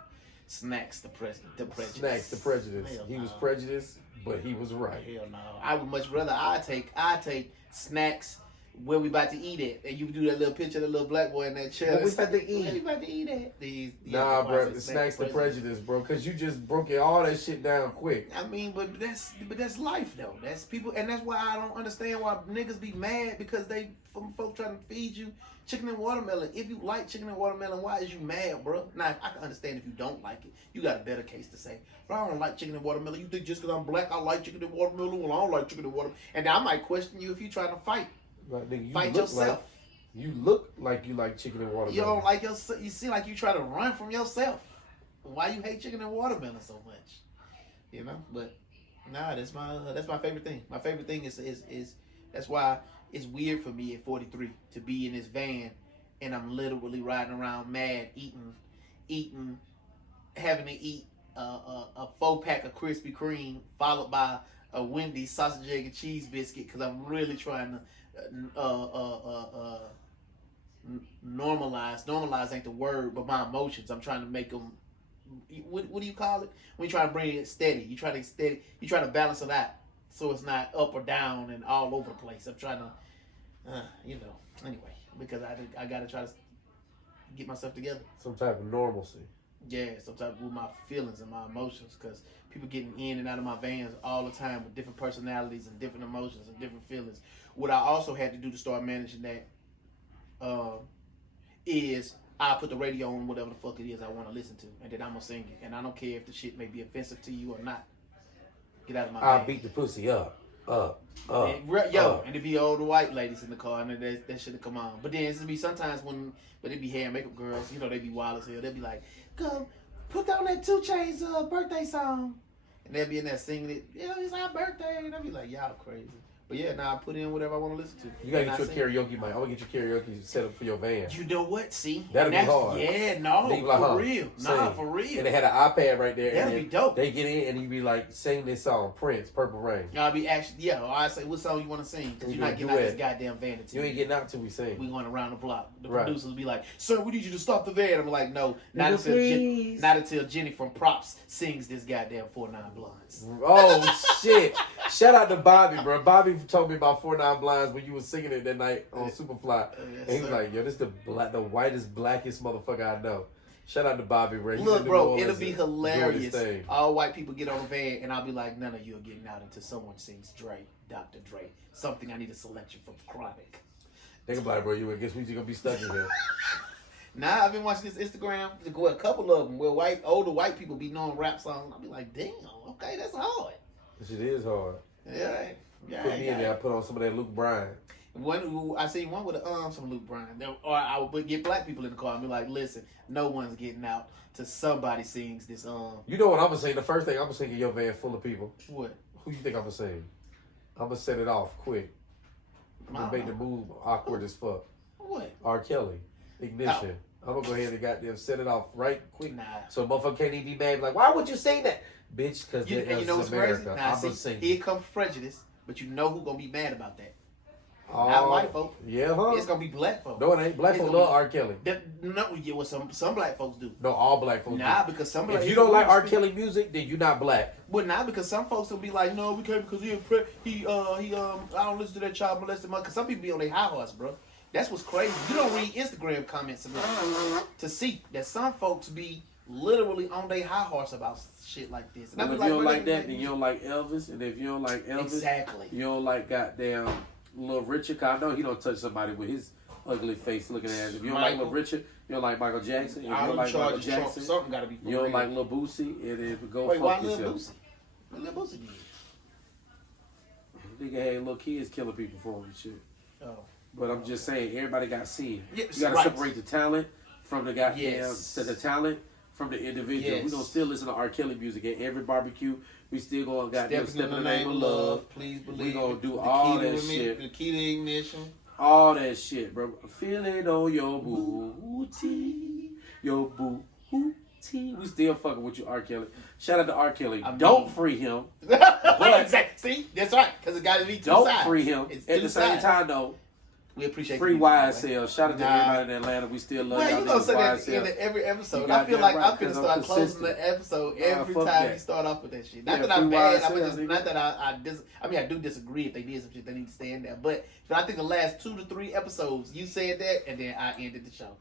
Snax the Prejudice. Snax the Prejudice. Hell He no. was prejudiced, but he was right. Hell no. I would much rather I take Snacks where we about to eat it, and you do that little picture of the little black boy in that chair. What we about to eat? Where we about to eat it? Nah, bro, Snax the Prejudice, bro, because you just broke all that shit down quick. I mean, but that's life though. That's people, and that's why I don't understand why niggas be mad because they folks trying to feed you chicken and watermelon. If you like chicken and watermelon, why is you mad, bro? Now I can understand if you don't like it. You got a better case to say. But I don't like chicken and watermelon. You think just because I'm black I like chicken and watermelon? Well, I don't like chicken and watermelon. And I might question you if you trying to fight. Like, nigga, Fight yourself. Like, you look like you like chicken and watermelon. You don't like yourself. You seem like you try to run from yourself. Why you hate chicken and watermelon so much? You know, but nah, that's my favorite thing. My favorite thing is that's why it's weird for me at 43 to be in this van and I'm literally riding around mad, eating, having to eat a 4-pack of Krispy Kreme followed by a Wendy's sausage, egg, and cheese biscuit because I'm really trying to normalize. Normalize ain't the word, but my emotions. I'm trying to make them. What do you call it? When you try to bring it steady, you try to balance it out so it's not up or down and all over the place. I'm trying to, anyway, because I gotta try to get myself together. Some type of normalcy. Yeah, sometimes with my feelings and my emotions, because people getting in and out of my vans all the time with different personalities and different emotions and different feelings. What I also had to do to start managing that is I put the radio on whatever the fuck it is I want to listen to, and then I'm gonna sing it. And I don't care if the shit may be offensive to you or not. Get out of my I'll van. beat the pussy up. And it be all the white ladies in the car, and then that shit come on. But then it's be sometimes but it be hair and makeup girls, you know, they be wild as hell. They be like, "Go, put on that 2 Chainz birthday song," and they'll be in there singing it. Yeah, it's our birthday, and I be like, "Y'all crazy." But yeah, now I put in whatever I want to listen to. You gotta get your karaoke mic. I'm gonna get your karaoke set up for your van. You know what? See, That'll be hard. Yeah, no, Like, for real. Nah, for real. And they had an iPad right there. That'd be dope. They get in and you be like, sing this song, Prince, Purple Rain. I'll be I say, what song you want to sing? Because you're not getting out this goddamn van until you ain't getting out till we sing. We going around the block. The right. Producers be like, "Sir, we need you to stop the van." I'm like, "No, not until Jenny from Props sings this goddamn 4-9 Blondes." Oh shit! Shout out to Bobby, bro. Bobby told me about 4-9 Blinds when you was singing it that night on Superfly, and he was like, "Yo, this is the whitest, blackest motherfucker I know." Shout out to Bobby, bro. Look, bro, it'll be hilarious. All white people get on the van, and I'll be like, "None of you are getting out until someone sings Dre, Dr. Dre, something I need a selection from Chronic." Think about it, bro. I guess we just gonna be stuck in here. Nah, I've been watching this Instagram. A couple of them where older white people be knowing rap songs. I'll be like, "Damn, okay, that's hard." This shit is hard. Yeah. Put me in there. I put on some of that Luke Bryan. I seen one with some Luke Bryan. Or I would get black people in the car and be like, "Listen, no one's getting out till somebody sings this." You know what I'm gonna sing? The first thing I'm gonna sing in your van full of people. What? Who you think I'm gonna sing? I'm gonna set it off quick. I'm gonna make the move awkward as fuck. What? R. Kelly, ignition. I'm gonna go ahead and goddamn set it off right quick. Nah. So motherfucker can't even be mad. Like, why would you say that, bitch? Because You know what's America. crazy? Now, I'm gonna sing. here comes prejudice, but you know who gonna be mad about that? Oh, Not white folk. Yeah, huh? It's gonna be black folk. No, it ain't. Black folk love R. Kelly. No, yeah, well, some black folks do. No, all black folks. Nah, do. because some black. If you don't like R. Kelly music, then you're not black. Well, nah, because some folks will be like, no, we can't because I don't listen to that child molested mother. Because some people be on their high horse, bro. That's what's crazy. You don't read Instagram comments enough to see that some folks be literally on their high horse about shit like this. And And if you don't like that, then you don't like Elvis. And if you don't like Elvis, exactly. You don't like goddamn Little Richard. 'Cause I know he don't touch somebody with his ugly face looking at. If you don't like Little Richard, you don't like Michael Jackson. If you don't like Michael Jackson, something gotta be. you don't like Lil Boosie, and then go Wait, fuck why yourself. Lil Boosie? What Lil Boosie did? Nigga had little kids killing people for him and shit. Oh. But I'm just saying, everybody got sin. Yes, You gotta right. separate the talent from the goddamn Yes. to the talent from the individual. Yes. We gonna still listen to R. Kelly music at every barbecue. We still gonna goddamn Stepping in the name of love, please believe. We gonna do The all key to that igni- shit. The key to ignition. All that shit, bro. Feel it on your booty. Your booty. We still fucking with you, R. Kelly. Shout out to R. Kelly. Don't free him. Exactly. See, that's right. Because it got to be 2 Don't sides. free him. It's At two the same sides. time, though, we appreciate free you, by the way. YSL. Shout out to everybody in Atlanta. We still love Well, y'all you gonna niggas say that at the end YSL. of every episode. You I feel goddamn like right, I'm finna 'cause I'm start closing consistent. the episode Nah, every fuck time that. you start off with that shit. Not Yeah, that I'm free bad. YSL, Not that I do disagree if they did some shit they need to stay in there. But I think the last 2 to 3 episodes you said that, and then I ended the show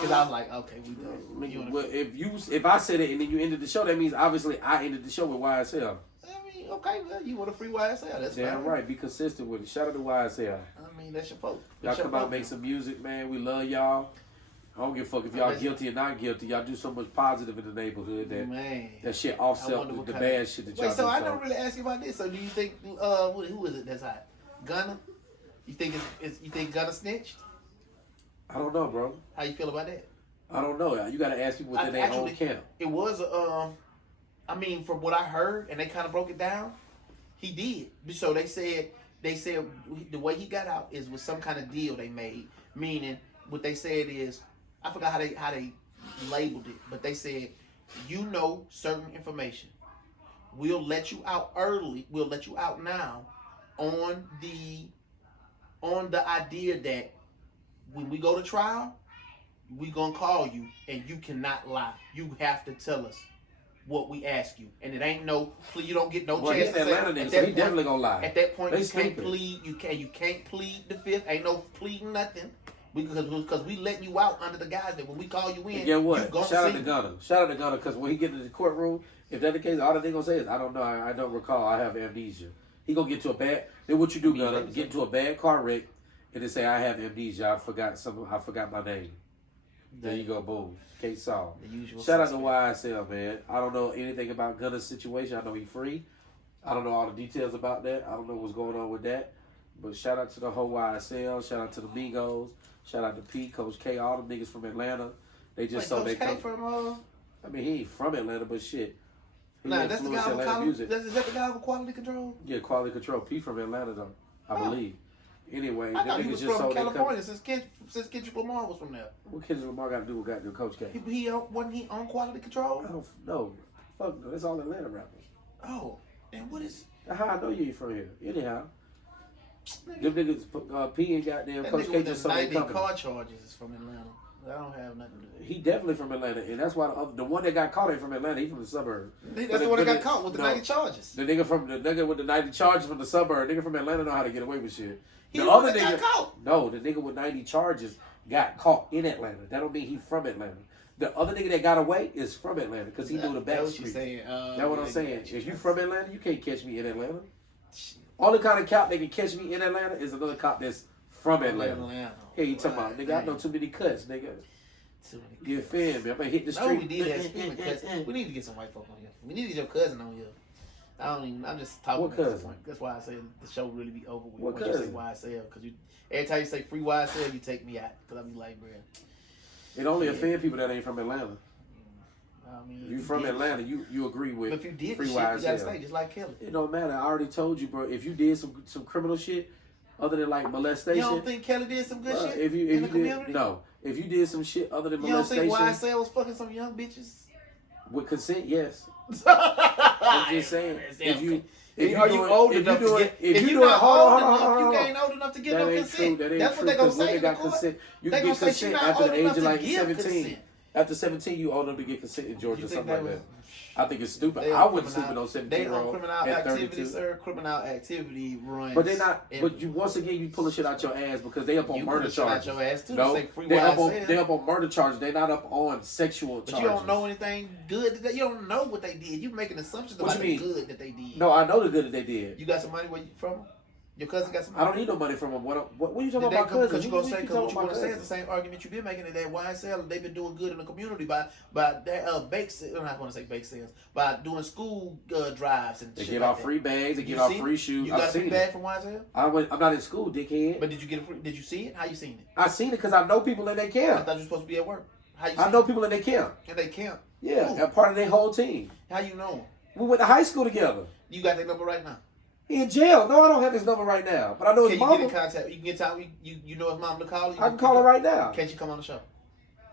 because I was like, okay, we done. You Well, if I said it and then you ended the show, that means obviously I ended the show with YSL. I mean, okay, well, you want a free YSL? That's Damn fine. right. Be consistent with it. Shout out to YSL. I mean, that's your fault. Y'all That's your come out fault. and make some music, man. We love y'all. I don't give a fuck if y'all guilty or not guilty. Y'all do so much positive in the neighborhood that Man. that shit I offset wonder what the kind bad shit that y'all Wait, so do. I don't really ask you about this. So do you think who is it that's hot? Gunna? You think you think Gunna snitched? I don't know, bro. How you feel about that? I don't know. You got to ask people within their own camp. It was I mean, from what I heard, and they kind of broke it down, he did. So they said the way he got out is with some kind of deal they made. Meaning, what they said is, I forgot how they labeled it, but they said, you know certain information. We'll let you out early. We'll let you out now on the idea that when we go to trial, we gonna call you and you cannot lie. You have to tell us what we ask you, and it ain't no plea. You don't get no Well, chance he's to say. Atlanta nigga, At so that he point- definitely gonna lie. At that point, They you can't stupid. plead. You can't plead the fifth. Ain't no pleading nothing. Because we letting you out under the guise that when we call you in, And get what? you gonna Shout out see. to Gunna. Shout out to Gunna, because when he get into the courtroom, if that's the case, all that they gonna say is, I don't know, I don't recall, I have amnesia. He gonna get to a bad. Then what you do, Gunna? Get into a bad car wreck, and then say, I have amnesia. I forgot my name. There you go, boom. Case solved. The usual Shout out to suspect. YSL, man. I don't know anything about Gunna's situation. I know he's free. I don't know all the details about that. I don't know what's going on with that. But shout out to the whole YSL. Shout out to the Migos. Shout out to P, Coach K, all them niggas from Atlanta. They just so they come. From I mean, he ain't from Atlanta, but shit. He nah, that's the influenced guy with Atlanta quality. music. Is that the guy with quality control? Yeah, quality control. P from Atlanta though, I believe. Anyway, I them thought he niggas was just from so they California since Kendrick Lamar was from there. What Kendrick Lamar got to do with goddamn Coach K? Wasn't he on quality control? I don't know. Fuck no, that's all Atlanta rappers. Oh, and what is How I know you ain't from here? Anyhow, them niggas P and goddamn that Coach nigga K with just the so they 90 coming. car charges is from Atlanta. I don't have nothing to do with it. He definitely from Atlanta, and that's why the one that got caught ain't from Atlanta. He from the suburb. That's the one that got caught with the 90 charges. The nigga with the 90 charges from the suburb. Nigga from Atlanta know how to get away with shit. He the one that got caught. No, the nigga with 90 charges got caught in Atlanta. That don't mean he from Atlanta. The other nigga that got away is from Atlanta because he knew the back That's what street. you saying. That's what I'm saying. If you from Atlanta, you can't catch me in Atlanta. Only kind of cop that can catch me in Atlanta is another cop that's from Atlanta. Hey, you talking about, nigga, I know too many cuts, nigga. You feel me? I'm gonna hit the street. No, we did have speaking cuts. We need to get some white folk on here. We need to get your cousin on here. I'm just talking What at this cousin? point. That's why I say the show really be over with. What Once you say cousin? YSL, because every time you say free YSL, you take me out. Because I be like, bro. It only offend people that ain't from Atlanta. I mean, If you from Atlanta, you agree with if you did free the shit, you gotta YSL. stay just like Kelly. It don't matter. I already told you, bro. If you did some criminal shit, other than like molestation, You don't think Kelly did some good shit if you in the did, community? no. If you did some shit other than You don't think molestation YSL was fucking some young bitches? with consent, yes. I'm I'm just saying. If are you old enough to get? If you're not old enough, you ain't old enough to get no consent. That ain't That's true. what they gonna 'Cause say women in the got court. consent. You They can gonna get say she consent not after old the age enough of to like give 17. consent. After 17, you old enough to get consent in Georgia, You think something like that that. I think it's stupid. They I on wouldn't sleep with criminal- no 17 They year on old criminal at activity, 32. sir. Criminal activity runs. But they not. But everywhere. you once again you pulling shit out your ass because they up on You murder pull shit out charges. your ass too. No, Say free they up YSL. on murder charges. They not up on sexual But charges. you don't know anything good. You don't know what they did. You making assumptions What about you the mean? good that they did. No, I know the good that they did. You got some money where you from? Your cousin got some I money? don't need no money from them. What are you talking Did they about, come, my cousin? because you gonna say, keep because what talking you about want to say is cousin. the same argument you've been making, that YSL, they've been doing good in the community by their bake sales. I'm not going to say bake sales, by doing school drives and They shit get like off that. free bags. They You get off seen free it? shoes. You got I've a free seen bag it. from YSL? I'm not in school, dickhead. But did you get a free? Did you see it? How you seen it? I seen it because I know people in their I camp. thought you were supposed to be at work. How you? I seen know it? people in their camp. And they camp. Yeah, Who? and part of their whole team. How you know 'em? We went to high school together. You got their number right now. He in jail. No, I don't have his number right now, but I know Can his you mama. get in contact? You can get time. You know his mom to call you. I can call her right now. Can't you come on the show?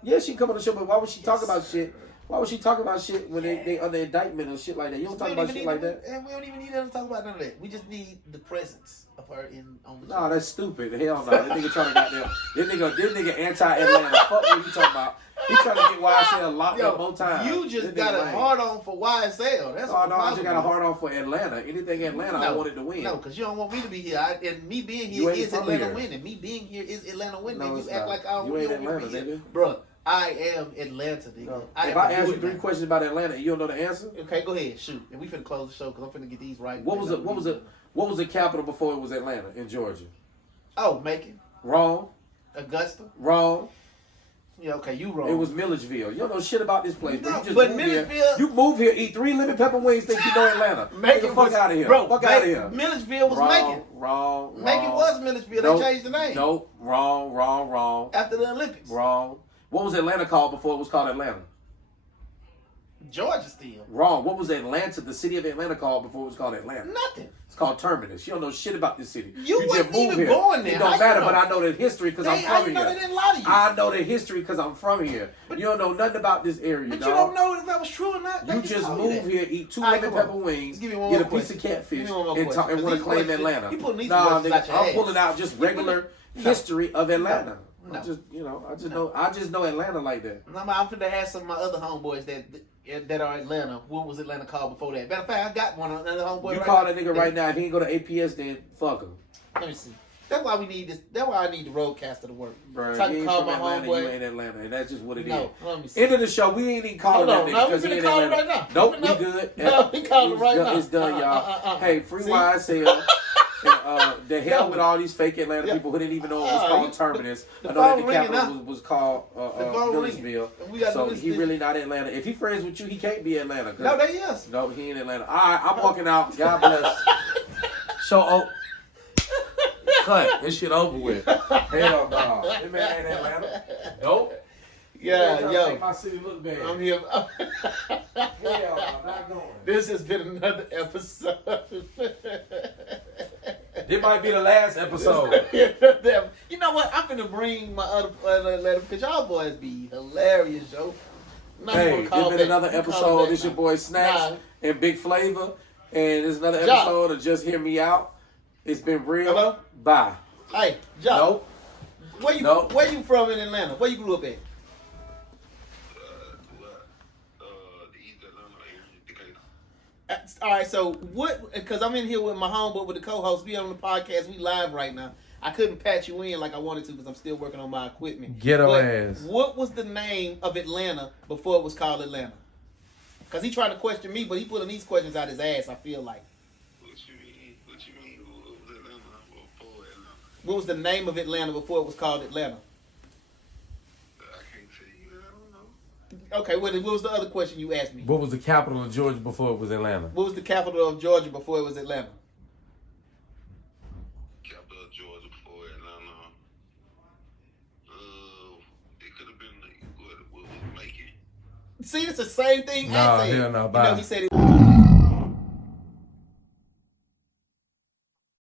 Yeah, she can come on the show, but why would she talk Yes. about shit? Why would she talk about shit when they under indictment and shit like that? You don't talk about shit like that. And we don't even need her to talk about none of that. We just need the presence of her on the show. No, that's stupid. Hell no. That nigga trying to goddamn. This nigga anti-Atlanta. Fuck what you talking about. He trying to get YSL locked up more times. You just This got nigga a lame. hard on for YSL. That's Oh what no, the I just problem got a is. hard on for Atlanta. Anything Atlanta, I wanted to win. No, because you don't want me to be here. And me being You here ain't is from Atlanta here. winning. Me being here is Atlanta winning. No, And it's you act not. like I don't You ain't want to Atlanta, be here. nigga. Bruh, I am Atlanta, nigga. No. I If am I a ask you good 3 man. questions about Atlanta and you don't know the answer, Okay, go ahead, shoot. And we finna close the show because I'm finna get these right. what was the capital before it was Atlanta in Georgia? Oh, Macon, Wrong. Augusta. Wrong. Yeah, okay, you wrong. It was Milledgeville. You don't know shit about this place, No, but you just but move here. Milledgeville- You move here, eat 3 lemon pepper wings, think you know Atlanta. Get the Macon fuck was out of here. Bro, fuck out of here. Milledgeville was wrong, Macon. Wrong. Macon wrong. was Milledgeville. Nope, They changed the name Nope. Wrong. after the Olympics. Wrong. What was Atlanta called before it was called Atlanta? Georgia still. Wrong. What was Atlanta, the city of Atlanta, called before it was called Atlanta? Nothing. It's called Terminus. You don't know shit about this city. You just wasn't move even here. born there. It How don't you matter, know? but I know the history because I'm How from you know they here. didn't lie to you? I know the history because I'm from here. You don't know nothing about this area, But dog. you don't know if that was true or not. They You just told move that. here, eat 2 All right, lemon come on. pepper wings, Give me one get a more piece of question. catfish, Give me one more and question, 'cause want to these claim questions- Atlanta. you pulling these Nah, questions out nigga, your I'm ass. pulling out just regular history of Atlanta. No. I just know Atlanta like that. I'm finna ask some of my other homeboys that are Atlanta. What was Atlanta called before that? Matter of fact, I got one another homeboy. You right call now. that nigga right now. If he ain't go to APS, then fuck him. Let me see. That's why we need this. That's why I need the roadcaster to work. Bro, So I you can ain't call from my Atlanta, you homeboy. ain't Atlanta, and that's just what it is. No, let me see. End of the show. We ain't even calling Hold on, that no, nigga we because he finna ain't call him Atlanta. right now. Nope, No, we good. no, we calling him right It's now. It's done, y'all. Hey, free See? YSL. The hell No. with all these fake Atlanta Yeah. people who didn't even know it was called Terminus. the I know that phone the ringing capital now. was called phone ringing. Milledgeville. And we gotta So do this he thing. really not Atlanta. If he friends with you, he can't be Atlanta. 'Cause- No, they is. No, he ain't Atlanta. All right, I'm walking out. God bless. So, cut. This shit over with. Hell no. This man ain't Atlanta. Nope. Yeah, Make yo. my city look bad. I'm here. Hell no, not going. This has been another episode. This might be the last episode. You know what? I'm finna bring my other letter because y'all boys be hilarious, yo. Not Hey, gonna it's call been back. another Call episode. back This your now. boy Snax Nah. and BigFlav. And it's another Ja. episode of Just Hear Me Out. It's been real. Hello? Bye. Hey, Joe. Nope. Nope. Where you from in Atlanta? Where you grew up at? All right, so what? Because I'm in here with my homeboy, with the co-host. We on the podcast. We live right now. I couldn't patch you in like I wanted to because I'm still working on my equipment. Ghetto But ass. What was the name of Atlanta before it was called Atlanta? Because he tried to question me, but he pulling these questions out his ass, I feel like. What you mean? What you mean? What was Atlanta before Atlanta? What was the name of Atlanta before it was called Atlanta? I can't tell you. I don't know. Okay, what was the other question you asked me? What was the capital of Georgia before it was Atlanta? What was the capital of Georgia before it was Atlanta? Capital of Georgia before Atlanta. It could have been like, what was Macon? See, it's the same thing. Nah, I said. hell no, You bye. know, he said it.